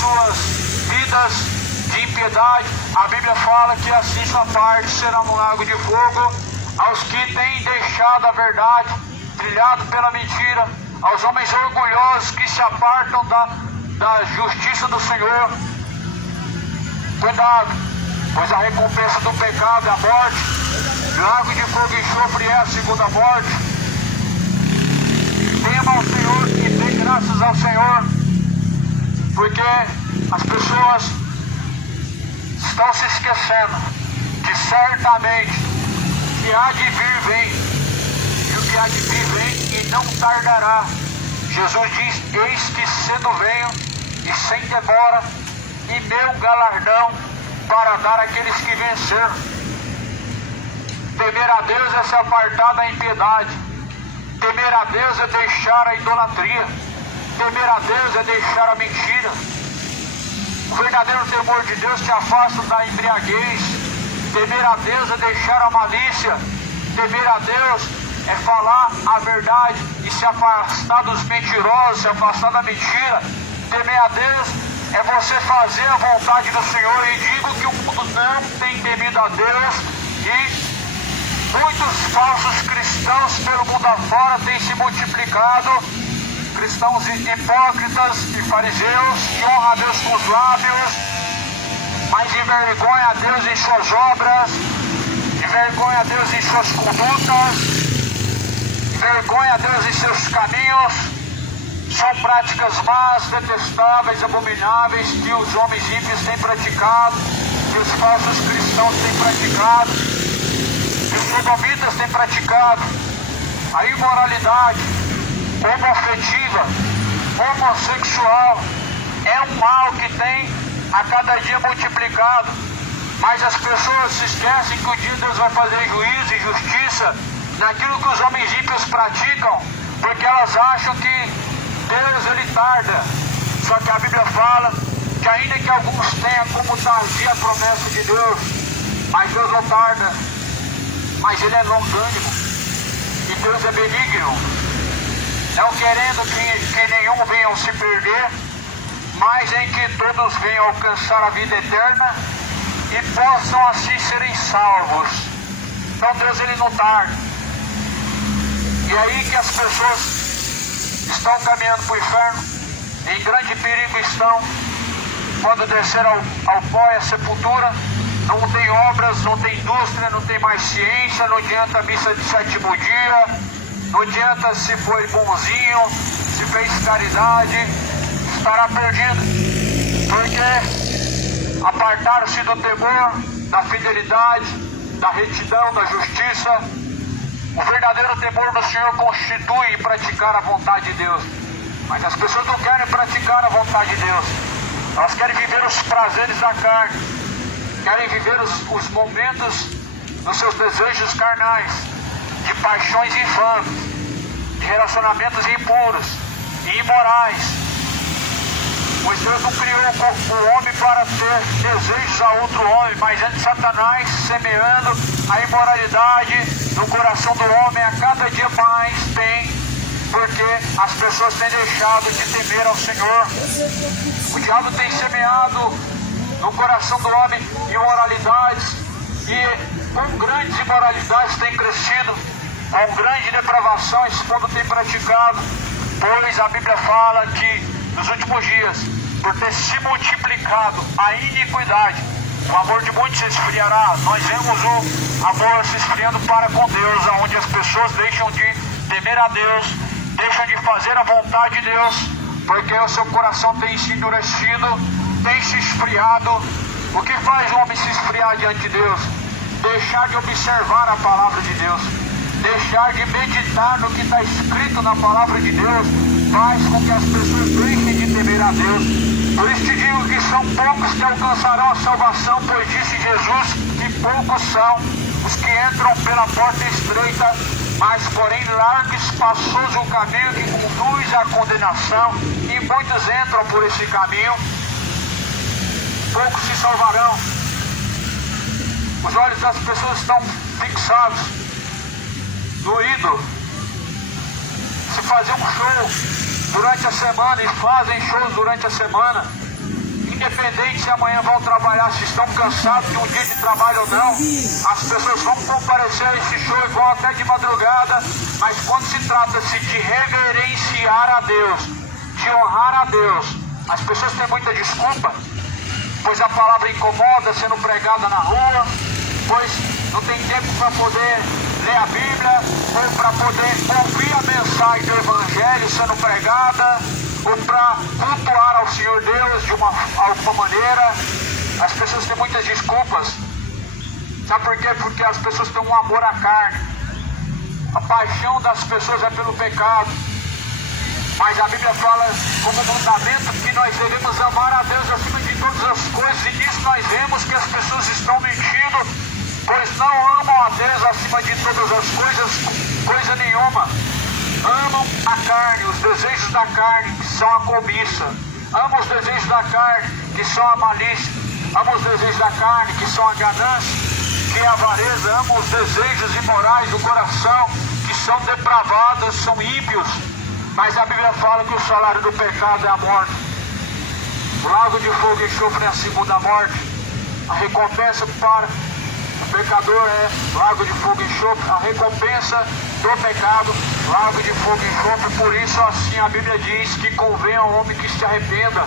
suas vidas de impiedade, a Bíblia fala que assim sua parte será no lago de fogo. Aos que têm deixado a verdade, trilhado pela mentira, aos homens orgulhosos que se apartam da justiça do Senhor, cuidado, pois a recompensa do pecado é a morte. Lago de fogo e enxofre é a segunda morte. Tema ao Senhor e dê graças ao Senhor, porque as pessoas estão se esquecendo que certamente que há de vir vem, e o que há de vir vem e não tardará. Jesus diz: eis que cedo venho e sem demora, e meu galardão para dar àqueles que venceram. Temer a Deus é se apartar da impiedade. Temer a Deus é deixar a idolatria. Temer a Deus é deixar a mentira. O verdadeiro temor de Deus te afasta da embriaguez. Temer a Deus é deixar a malícia. Temer a Deus é falar a verdade e se afastar dos mentirosos, se afastar da mentira. Temer a Deus é você fazer a vontade do Senhor. E digo que o mundo não tem temido a Deus, e muitos falsos cristãos pelo mundo afora têm se multiplicado, cristãos hipócritas e fariseus, que honram a Deus com os lábios, mas envergonham a Deus em suas obras, envergonham a Deus em suas condutas, envergonham a Deus em seus caminhos. São práticas más, detestáveis, abomináveis, que os homens ímpios têm praticado, que os falsos cristãos têm praticado, que os sodomitas têm praticado. A imoralidade homoafetiva, homossexual, é um mal que tem a cada dia multiplicado. Mas as pessoas se esquecem que o dia Deus vai fazer juízo e justiça naquilo que os homens ímpios praticam, porque elas acham que Deus, Ele tarda. Só que a Bíblia fala que ainda que alguns tenham como tardia a promessa de Deus, mas Deus não tarda, mas Ele é longânimo, e Deus é benigno, não querendo que nenhum venha se perder, mas em que todos venham alcançar a vida eterna e possam assim serem salvos. Então Deus, Ele não tarda. E aí que as pessoas estão caminhando para o inferno, em grande perigo estão, quando descer ao pó e à sepultura. Não tem obras, não tem indústria, não tem mais ciência, não adianta a missa de sétimo dia, não adianta se foi bonzinho, se fez caridade, estará perdido, porque apartaram-se do temor, da fidelidade, da retidão, da justiça. O verdadeiro temor do Senhor constitui praticar a vontade de Deus, mas as pessoas não querem praticar a vontade de Deus, elas querem viver os prazeres da carne, querem viver os momentos dos seus desejos carnais, de paixões infames, de relacionamentos impuros e imorais, pois Deus não criou o homem para ter desejos a outro homem, mas antes Satanás semeando a imoralidade no coração do homem, a cada dia mais tem porque as pessoas têm deixado de temer ao Senhor. O diabo tem semeado no coração do homem imoralidades, e com grandes imoralidades tem crescido, com grande depravação esse mundo tem praticado, pois a Bíblia fala que nos últimos dias, por ter se multiplicado a iniquidade, o amor de muitos se esfriará. Nós vemos o amor se esfriando para com Deus, onde as pessoas deixam de temer a Deus, deixam de fazer a vontade de Deus, porque o seu coração tem se endurecido, tem se esfriado. O que faz o homem se esfriar diante de Deus? Deixar de observar a palavra de Deus, deixar de meditar no que está escrito na palavra de Deus, faz com que as pessoas deixem de temer a Deus. Por isso te digo que são poucos que alcançarão a salvação, pois disse Jesus que poucos são os que entram pela porta estreita, mas porém largo e espaçoso o caminho que conduz à condenação, e muitos entram por esse caminho. Poucos se salvarão. Os olhos das pessoas estão fixados no ídolo. Se fazer um show durante a semana, e fazem shows durante a semana, independente se amanhã vão trabalhar, se estão cansados de um dia de trabalho ou não, as pessoas vão comparecer a esse show e vão até de madrugada. Mas quando se trata-se de reverenciar a Deus, de honrar a Deus, as pessoas têm muita desculpa, pois a palavra incomoda sendo pregada na rua, pois não tem tempo para poder ler a Bíblia, ou para poder ouvir a mensagem do Evangelho sendo pregada, ou para cultuar ao Senhor Deus de alguma maneira. As pessoas têm muitas desculpas. Sabe por quê? Porque as pessoas têm um amor à carne. A paixão das pessoas é pelo pecado. Mas a Bíblia fala como mandamento que nós devemos amar a Deus acima de todas as coisas, e nisso nós vemos que as pessoas estão mentindo, pois não amam a Deus acima de todas as coisas, coisa nenhuma. Amam a carne, os desejos da carne, que são a cobiça. Amam os desejos da carne, que são a malícia. Amam os desejos da carne, que são a ganância, que é a avareza. Amam os desejos imorais do coração, que são depravados, são ímpios. Mas a Bíblia fala que o salário do pecado é a morte. O lago de fogo e enxofre é a segunda morte. A recompensa para o pecador é lago de fogo e enxofre. A recompensa do pecado, lago de fogo e enxofre. Por isso assim a Bíblia diz que convém ao homem que se arrependa.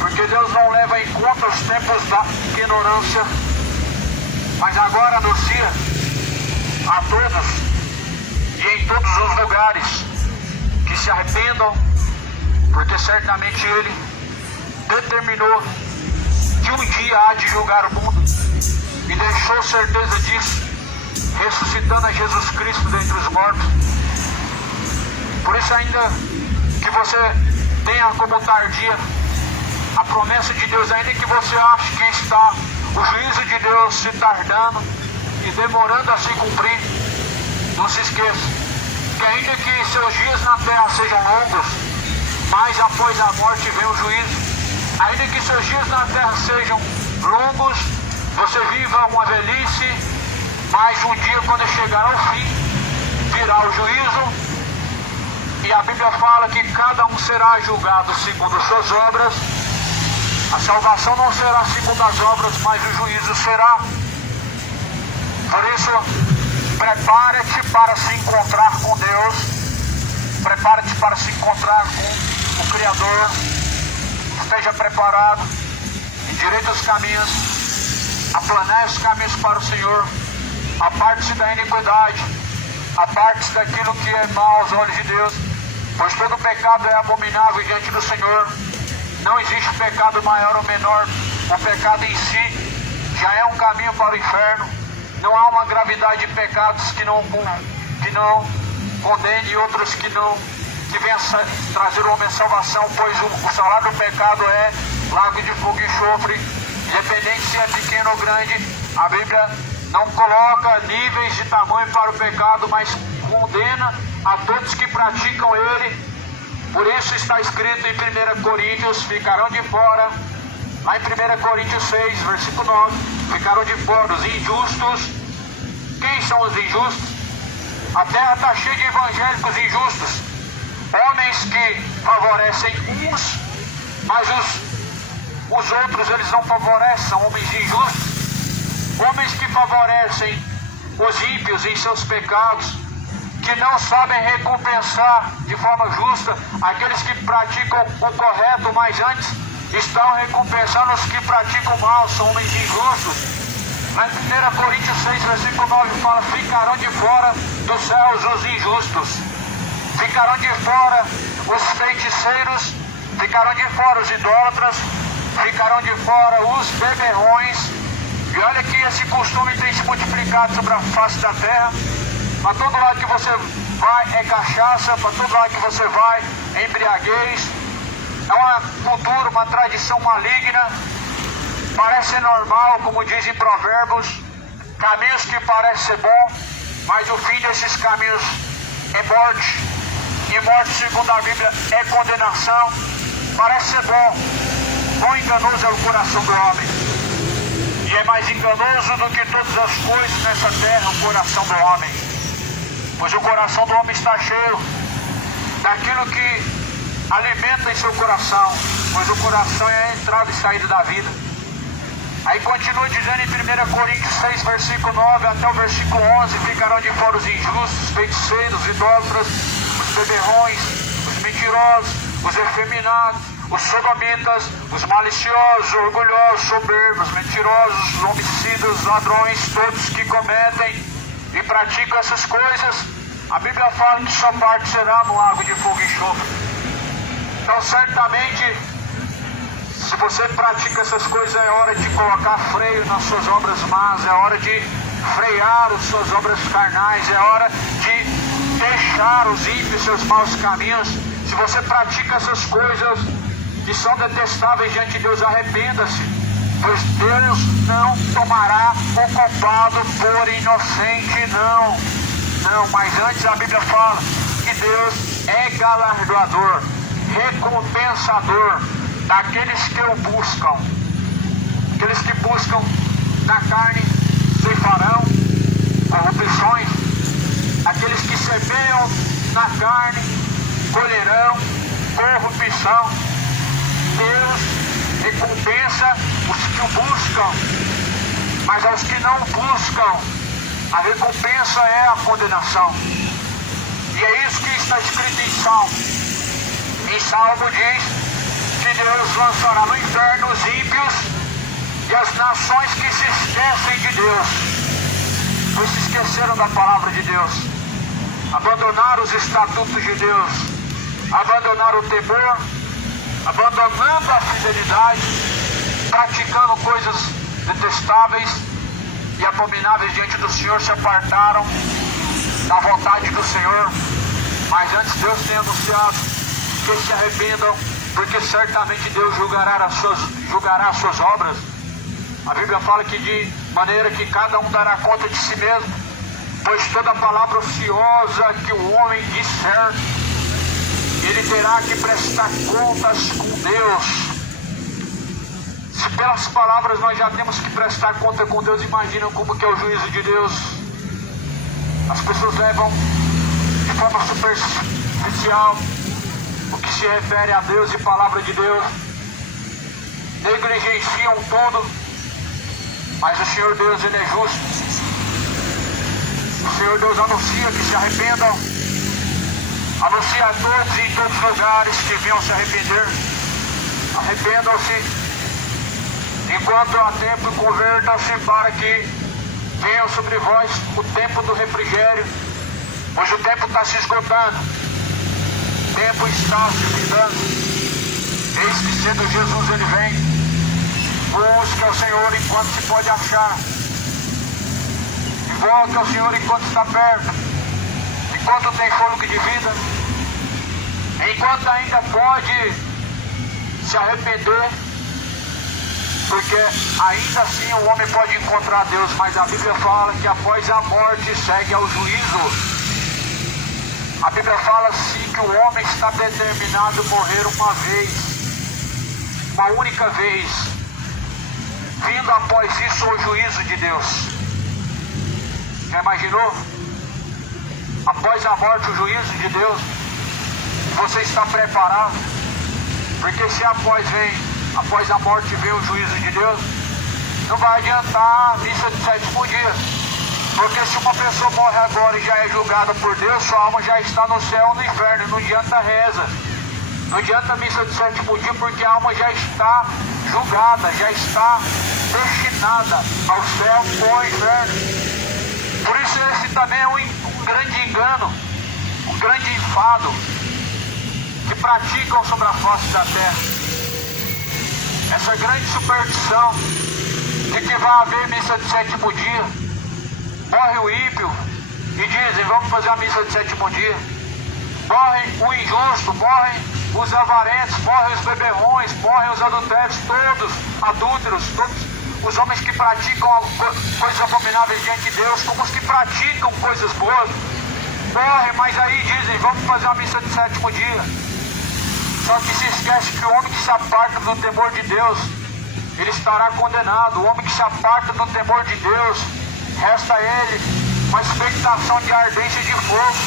Porque Deus não leva em conta os tempos da ignorância, mas agora anuncia a todos e em todos os lugares que se arrependam, porque certamente Ele determinou que um dia há de julgar o mundo, e deixou certeza disso, ressuscitando a Jesus Cristo dentre os mortos. Por isso, ainda que você tenha como tardia a promessa de Deus, ainda que você ache que está o juízo de Deus se tardando e demorando a se cumprir, não se esqueça que ainda que seus dias na terra sejam longos, mas após a morte vem o juízo. Ainda que seus dias na terra sejam longos, você viva uma velhice, mas um dia, quando chegar ao fim, virá o juízo. E a Bíblia fala que cada um será julgado segundo suas obras. A salvação não será segundo as obras, mas o juízo será. Por isso, prepara-te para se encontrar com Deus, prepara-te para se encontrar com o Criador. Esteja preparado, endireita os caminhos, aplaneie os caminhos para o Senhor, aparte-se da iniquidade, aparte-se daquilo que é mal aos olhos de Deus, pois todo pecado é abominável diante do Senhor. Não existe pecado maior ou menor. O pecado em si já é um caminho para o inferno. Não há uma gravidade de pecados que não condene, e outros que venha trazer o homem a salvação, pois o salário do pecado é lago de fogo e enxofre. Independente se é pequeno ou grande, a Bíblia não coloca níveis de tamanho para o pecado, mas condena a todos que praticam ele. Por isso está escrito em 1 Coríntios, ficarão de fora, lá em 1 Coríntios 6, versículo 9, ficarão de fora os injustos. Quem são os injustos? A terra está cheia de evangélicos injustos, homens que favorecem uns, mas os outros eles não favorecem, homens injustos, homens que favorecem os ímpios em seus pecados, que não sabem recompensar de forma justa aqueles que praticam o correto, mas antes estão recompensando os que praticam o mal, são homens injustos. Lá em 1 Coríntios 6, versículo 9 fala: ficarão de fora dos céus os injustos, ficarão de fora os feiticeiros, ficarão de fora os idólatras, ficarão de fora os beberrões. E olha que esse costume tem se multiplicado sobre a face da terra. Para todo lado que você vai é cachaça, para todo lado que você vai é embriaguez. É uma cultura, uma tradição maligna. Parece normal, como dizem Provérbios, caminhos que parecem ser bom, mas o fim desses caminhos é morte. E morte, segundo a Bíblia, é condenação. Parece ser bom. Quão enganoso é o coração do homem. E é mais enganoso do que todas as coisas nessa terra, o coração do homem. Pois o coração do homem está cheio daquilo que alimenta em seu coração, pois o coração é a entrada e saída da vida. Aí continua dizendo em 1 Coríntios 6, versículo 9 até o versículo 11: ficarão de fora os injustos, os feiticeiros, os idólatras, os beberrões, os mentirosos, os efeminados, os sodomitas, os maliciosos, orgulhosos, soberbos, mentirosos, homicidas, os ladrões, todos que cometem e praticam essas coisas. A Bíblia fala que sua parte será no lago de fogo e enxofre. Então certamente, se você pratica essas coisas, é hora de colocar freio nas suas obras más, é hora de frear as suas obras carnais, é hora de deixar os ímpios seus maus caminhos. Se você pratica essas coisas que são detestáveis diante de Deus, arrependa-se, pois Deus não tomará o culpado por inocente, não, mas antes a Bíblia fala que Deus é galardoador, recompensador daqueles que o buscam. Aqueles que buscam na carne ceifarão corrupções, aqueles que semeiam na carne colherão corrupção. Deus recompensa os que o buscam, mas aos que não buscam, a recompensa é a condenação. E é isso que está escrito em Salmo. Em Salmo diz que Deus lançará no inferno os ímpios e as nações que se esquecem de Deus, pois se esqueceram da palavra de Deus, abandonaram os estatutos de Deus, abandonaram o temor, abandonando a fidelidade, praticando coisas detestáveis e abomináveis diante do Senhor, se apartaram da vontade do Senhor. Mas antes Deus tem anunciado que se arrependam, porque certamente Deus julgará as suas obras. A Bíblia fala que de maneira que cada um dará conta de si mesmo, pois toda palavra ociosa que o homem disser, ele terá que prestar contas com Deus. Se pelas palavras nós já temos que prestar conta com Deus, imaginam como que é o juízo de Deus. As pessoas levam de forma superficial o que se refere a Deus e palavra de Deus, negligenciam tudo, mas o Senhor Deus, Ele é justo. O Senhor Deus anuncia que se arrependam, anuncia a todos em todos os lugares que venham se arrepender. Arrependam-se enquanto há tempo, convertam-se para que venham sobre vós o tempo do refrigério, pois o tempo está se esgotando, o tempo está se findando. Eis que cedo Jesus ele vem. Busque ao Senhor enquanto se pode achar, e volte ao Senhor enquanto está perto, enquanto tem fôlego de vida, enquanto ainda pode se arrepender, porque ainda assim o homem pode encontrar Deus, mas a Bíblia fala que após a morte segue ao juízo. A Bíblia fala sim que o homem está determinado a morrer uma vez, uma única vez, vindo após isso o juízo de Deus. Já imaginou? A após a morte o juízo de Deus? Você está preparado? Porque se após a morte vem o juízo de Deus, não vai adiantar a missa de sétimo dia. Porque se uma pessoa morre agora e já é julgada por Deus, sua alma já está no céu ou no inferno. Não adianta reza, não adianta a missa de sétimo dia, porque a alma já está julgada, já está destinada ao céu ou ao inferno. Por isso esse também é um grande engano, um grande enfado que praticam sobre a face da terra. Essa grande superstição de que vai haver missa de sétimo dia. Morre o ímpio e dizem, vamos fazer a missa de sétimo dia. Morre o injusto, morrem os avarentos, morrem os beberrões, morrem os adultérios, todos adúlteros, todos os homens que praticam coisas abomináveis diante de Deus, como os que praticam coisas boas. Morrem, mas aí dizem, vamos fazer a missa de sétimo dia. Só que se esquece que o homem que se aparta do temor de Deus, ele estará condenado. O homem que se aparta do temor de Deus, resta a ele uma expectação de ardência de fogo.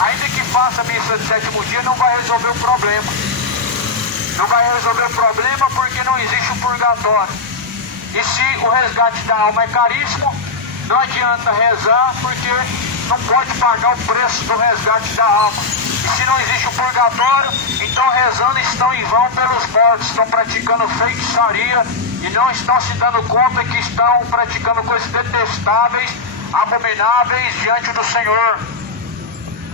Ainda que faça a missa de sétimo dia, não vai resolver o problema. Não vai resolver o problema porque não existe o purgatório. E se o resgate da alma é caríssimo, não adianta rezar porque não pode pagar o preço do resgate da alma. E se não existe o purgatório, então rezando estão em vão pelos mortos, estão praticando feitiçaria e não estão se dando conta que estão praticando coisas detestáveis, abomináveis diante do Senhor.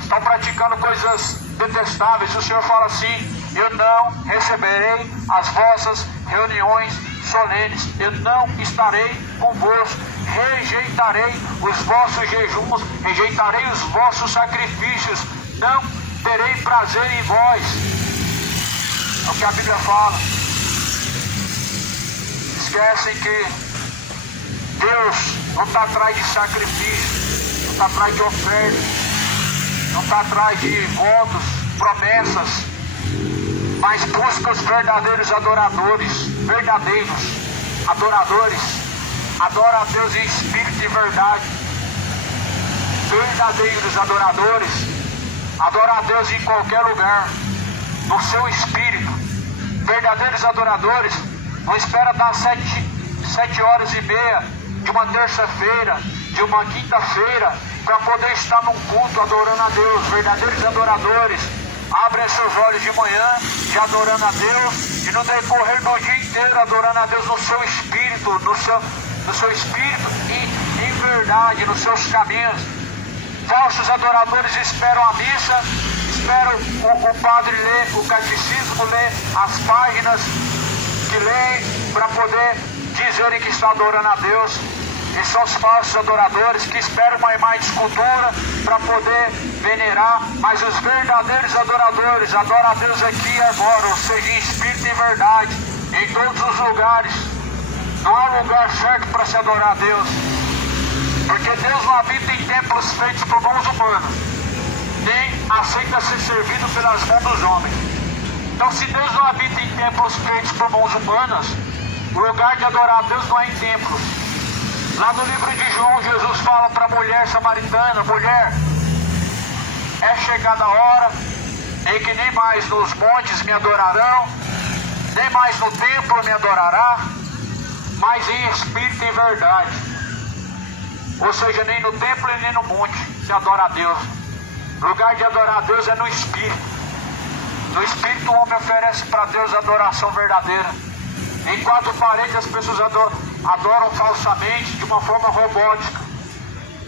Estão praticando coisas detestáveis. O Senhor fala assim, eu não receberei as vossas reuniões solenes, eu não estarei convosco, rejeitarei os vossos jejuns, rejeitarei os vossos sacrifícios, não terei prazer em vós. É o que a Bíblia fala. Esquecem que Deus não está atrás de sacrifício, não está atrás de oferta, não está atrás de votos, promessas, mas busca os verdadeiros adoradores, verdadeiros adoradores. Adora a Deus em espírito e verdade. Verdadeiros adoradores. Adora a Deus em qualquer lugar, no seu espírito. Verdadeiros adoradores não espera dar 7h30 de uma terça-feira, de uma quinta-feira, para poder estar num culto adorando a Deus. Verdadeiros adoradores abrem seus olhos de manhã, já adorando a Deus, e no decorrer do dia inteiro adorando a Deus no seu espírito, no seu espírito e em verdade, nos seus caminhos. Falsos adoradores esperam a missa, esperam o padre ler o catecismo, ler as páginas que leem para poder dizerem que está adorando a Deus. E são os falsos adoradores que esperam uma imagem de escultura para poder venerar, mas os verdadeiros adoradores adoram a Deus aqui e agora, ou seja, em espírito e verdade, em todos os lugares. Não há lugar certo para se adorar a Deus, porque Deus não habita em templos feitos por mãos humanas, nem aceita ser servido pelas mãos dos homens. Então, se Deus não habita em templos feitos por mãos humanas, o lugar de adorar a Deus não é em templos. Lá no livro de João, Jesus fala para a mulher samaritana, mulher, é chegada a hora em que nem mais nos montes me adorarão, nem mais no templo me adorará, mas em espírito e verdade. Ou seja, nem no templo e nem no monte se adora a Deus. O lugar de adorar a Deus é no espírito. No espírito o homem oferece para Deus adoração verdadeira. Em quatro paredes as pessoas adoram falsamente, de uma forma robótica.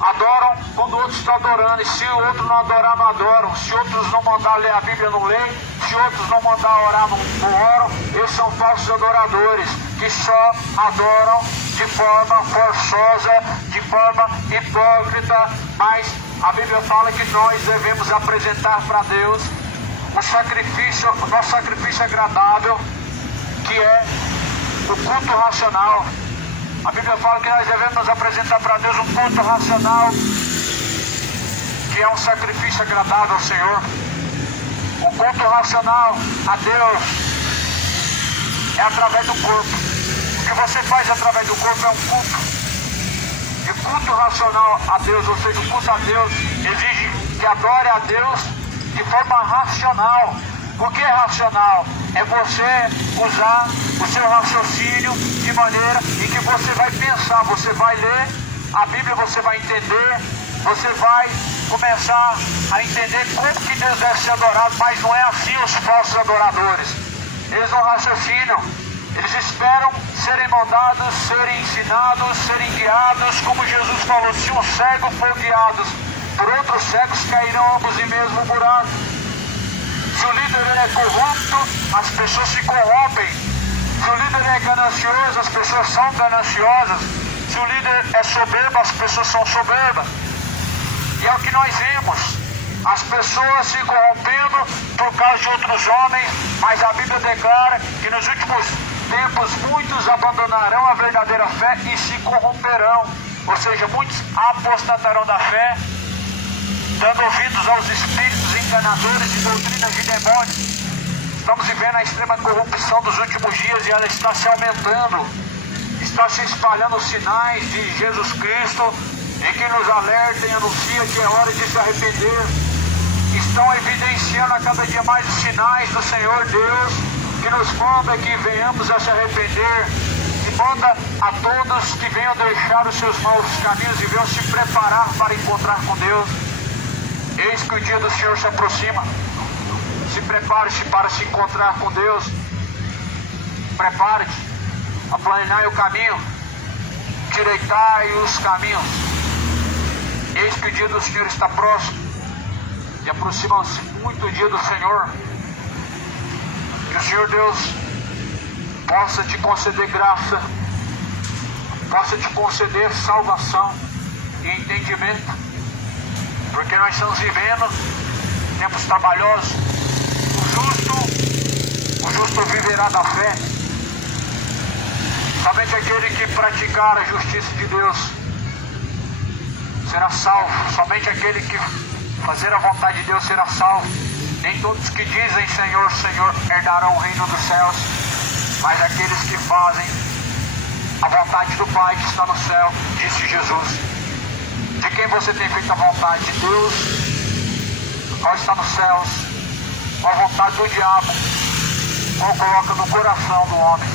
Adoram quando o outro está adorando, e se o outro não adorar, não adoram. Se outros não mandar ler a Bíblia, não leem. Se outros não mandar orar, não oram. Esses são falsos adoradores, que só adoram de forma forçosa, de forma hipócrita. Mas a Bíblia fala que nós devemos apresentar para Deus o nosso sacrifício agradável, que é o culto racional. A Bíblia fala que nós devemos apresentar para Deus um culto racional, que é um sacrifício agradável ao Senhor. O culto racional a Deus é através do corpo. O que você faz através do corpo é um culto. E culto racional a Deus, ou seja, o culto a Deus exige que adore a Deus de forma racional. O que é racional? É você usar o seu raciocínio de maneira em que você vai pensar, você vai ler a Bíblia, você vai entender, você vai começar a entender como que Deus deve ser adorado, mas não é assim os falsos adoradores. Eles não raciocinam, eles esperam serem moldados, serem ensinados, serem guiados, como Jesus falou, se um cego for guiado por outros cegos, cairão ambos em mesmo buraco. Se o líder é corrupto, as pessoas se corrompem. Se o líder é ganancioso, as pessoas são gananciosas. Se o líder é soberbo, as pessoas são soberbas. E é o que nós vimos. As pessoas se corrompendo por causa de outros homens, mas a Bíblia declara que nos últimos tempos muitos abandonarão a verdadeira fé e se corromperão. Ou seja, muitos apostatarão da fé, dando ouvidos aos espíritos enganadores e doutrinas de demônios. Estamos vivendo a extrema corrupção dos últimos dias e ela está se aumentando. Está se espalhando sinais de Jesus Cristo em que nos alerta e anuncia que é hora de se arrepender. Estão evidenciando a cada dia mais os sinais do Senhor Deus, que nos manda que venhamos a se arrepender, e manda a todos que venham deixar os seus maus caminhos e venham se preparar para encontrar com Deus. Eis que o dia do Senhor se aproxima. Se prepare-se para se encontrar com Deus. Prepare-te, aplainai o caminho, direitai os caminhos. Eis que o dia do Senhor está próximo. E aproxima-se muito o dia do Senhor. Que o Senhor Deus possa te conceder graça, possa te conceder salvação e entendimento, porque nós estamos vivendo tempos trabalhosos. O justo viverá da fé. Somente aquele que praticar a justiça de Deus será salvo. Somente aquele que fazer a vontade de Deus será salvo. Nem todos que dizem Senhor, Senhor herdarão o reino dos céus, mas aqueles que fazem a vontade do Pai que está no céu, disse Jesus. De quem você tem feito a vontade? De Deus, qual está nos céus, ou a vontade do diabo, ou coloca no coração do homem?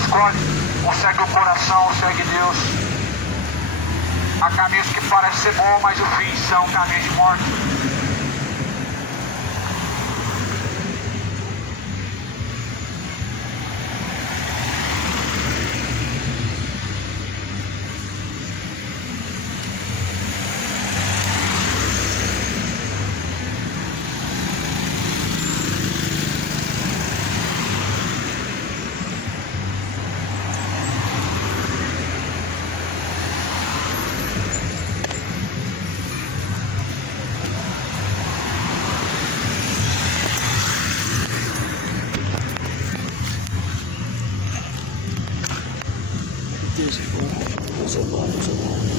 Escolhe, ou segue o coração, ou segue Deus. Há caminhos que parecem ser bons, mas o fim são caminhos de morte. Deixa eu falar.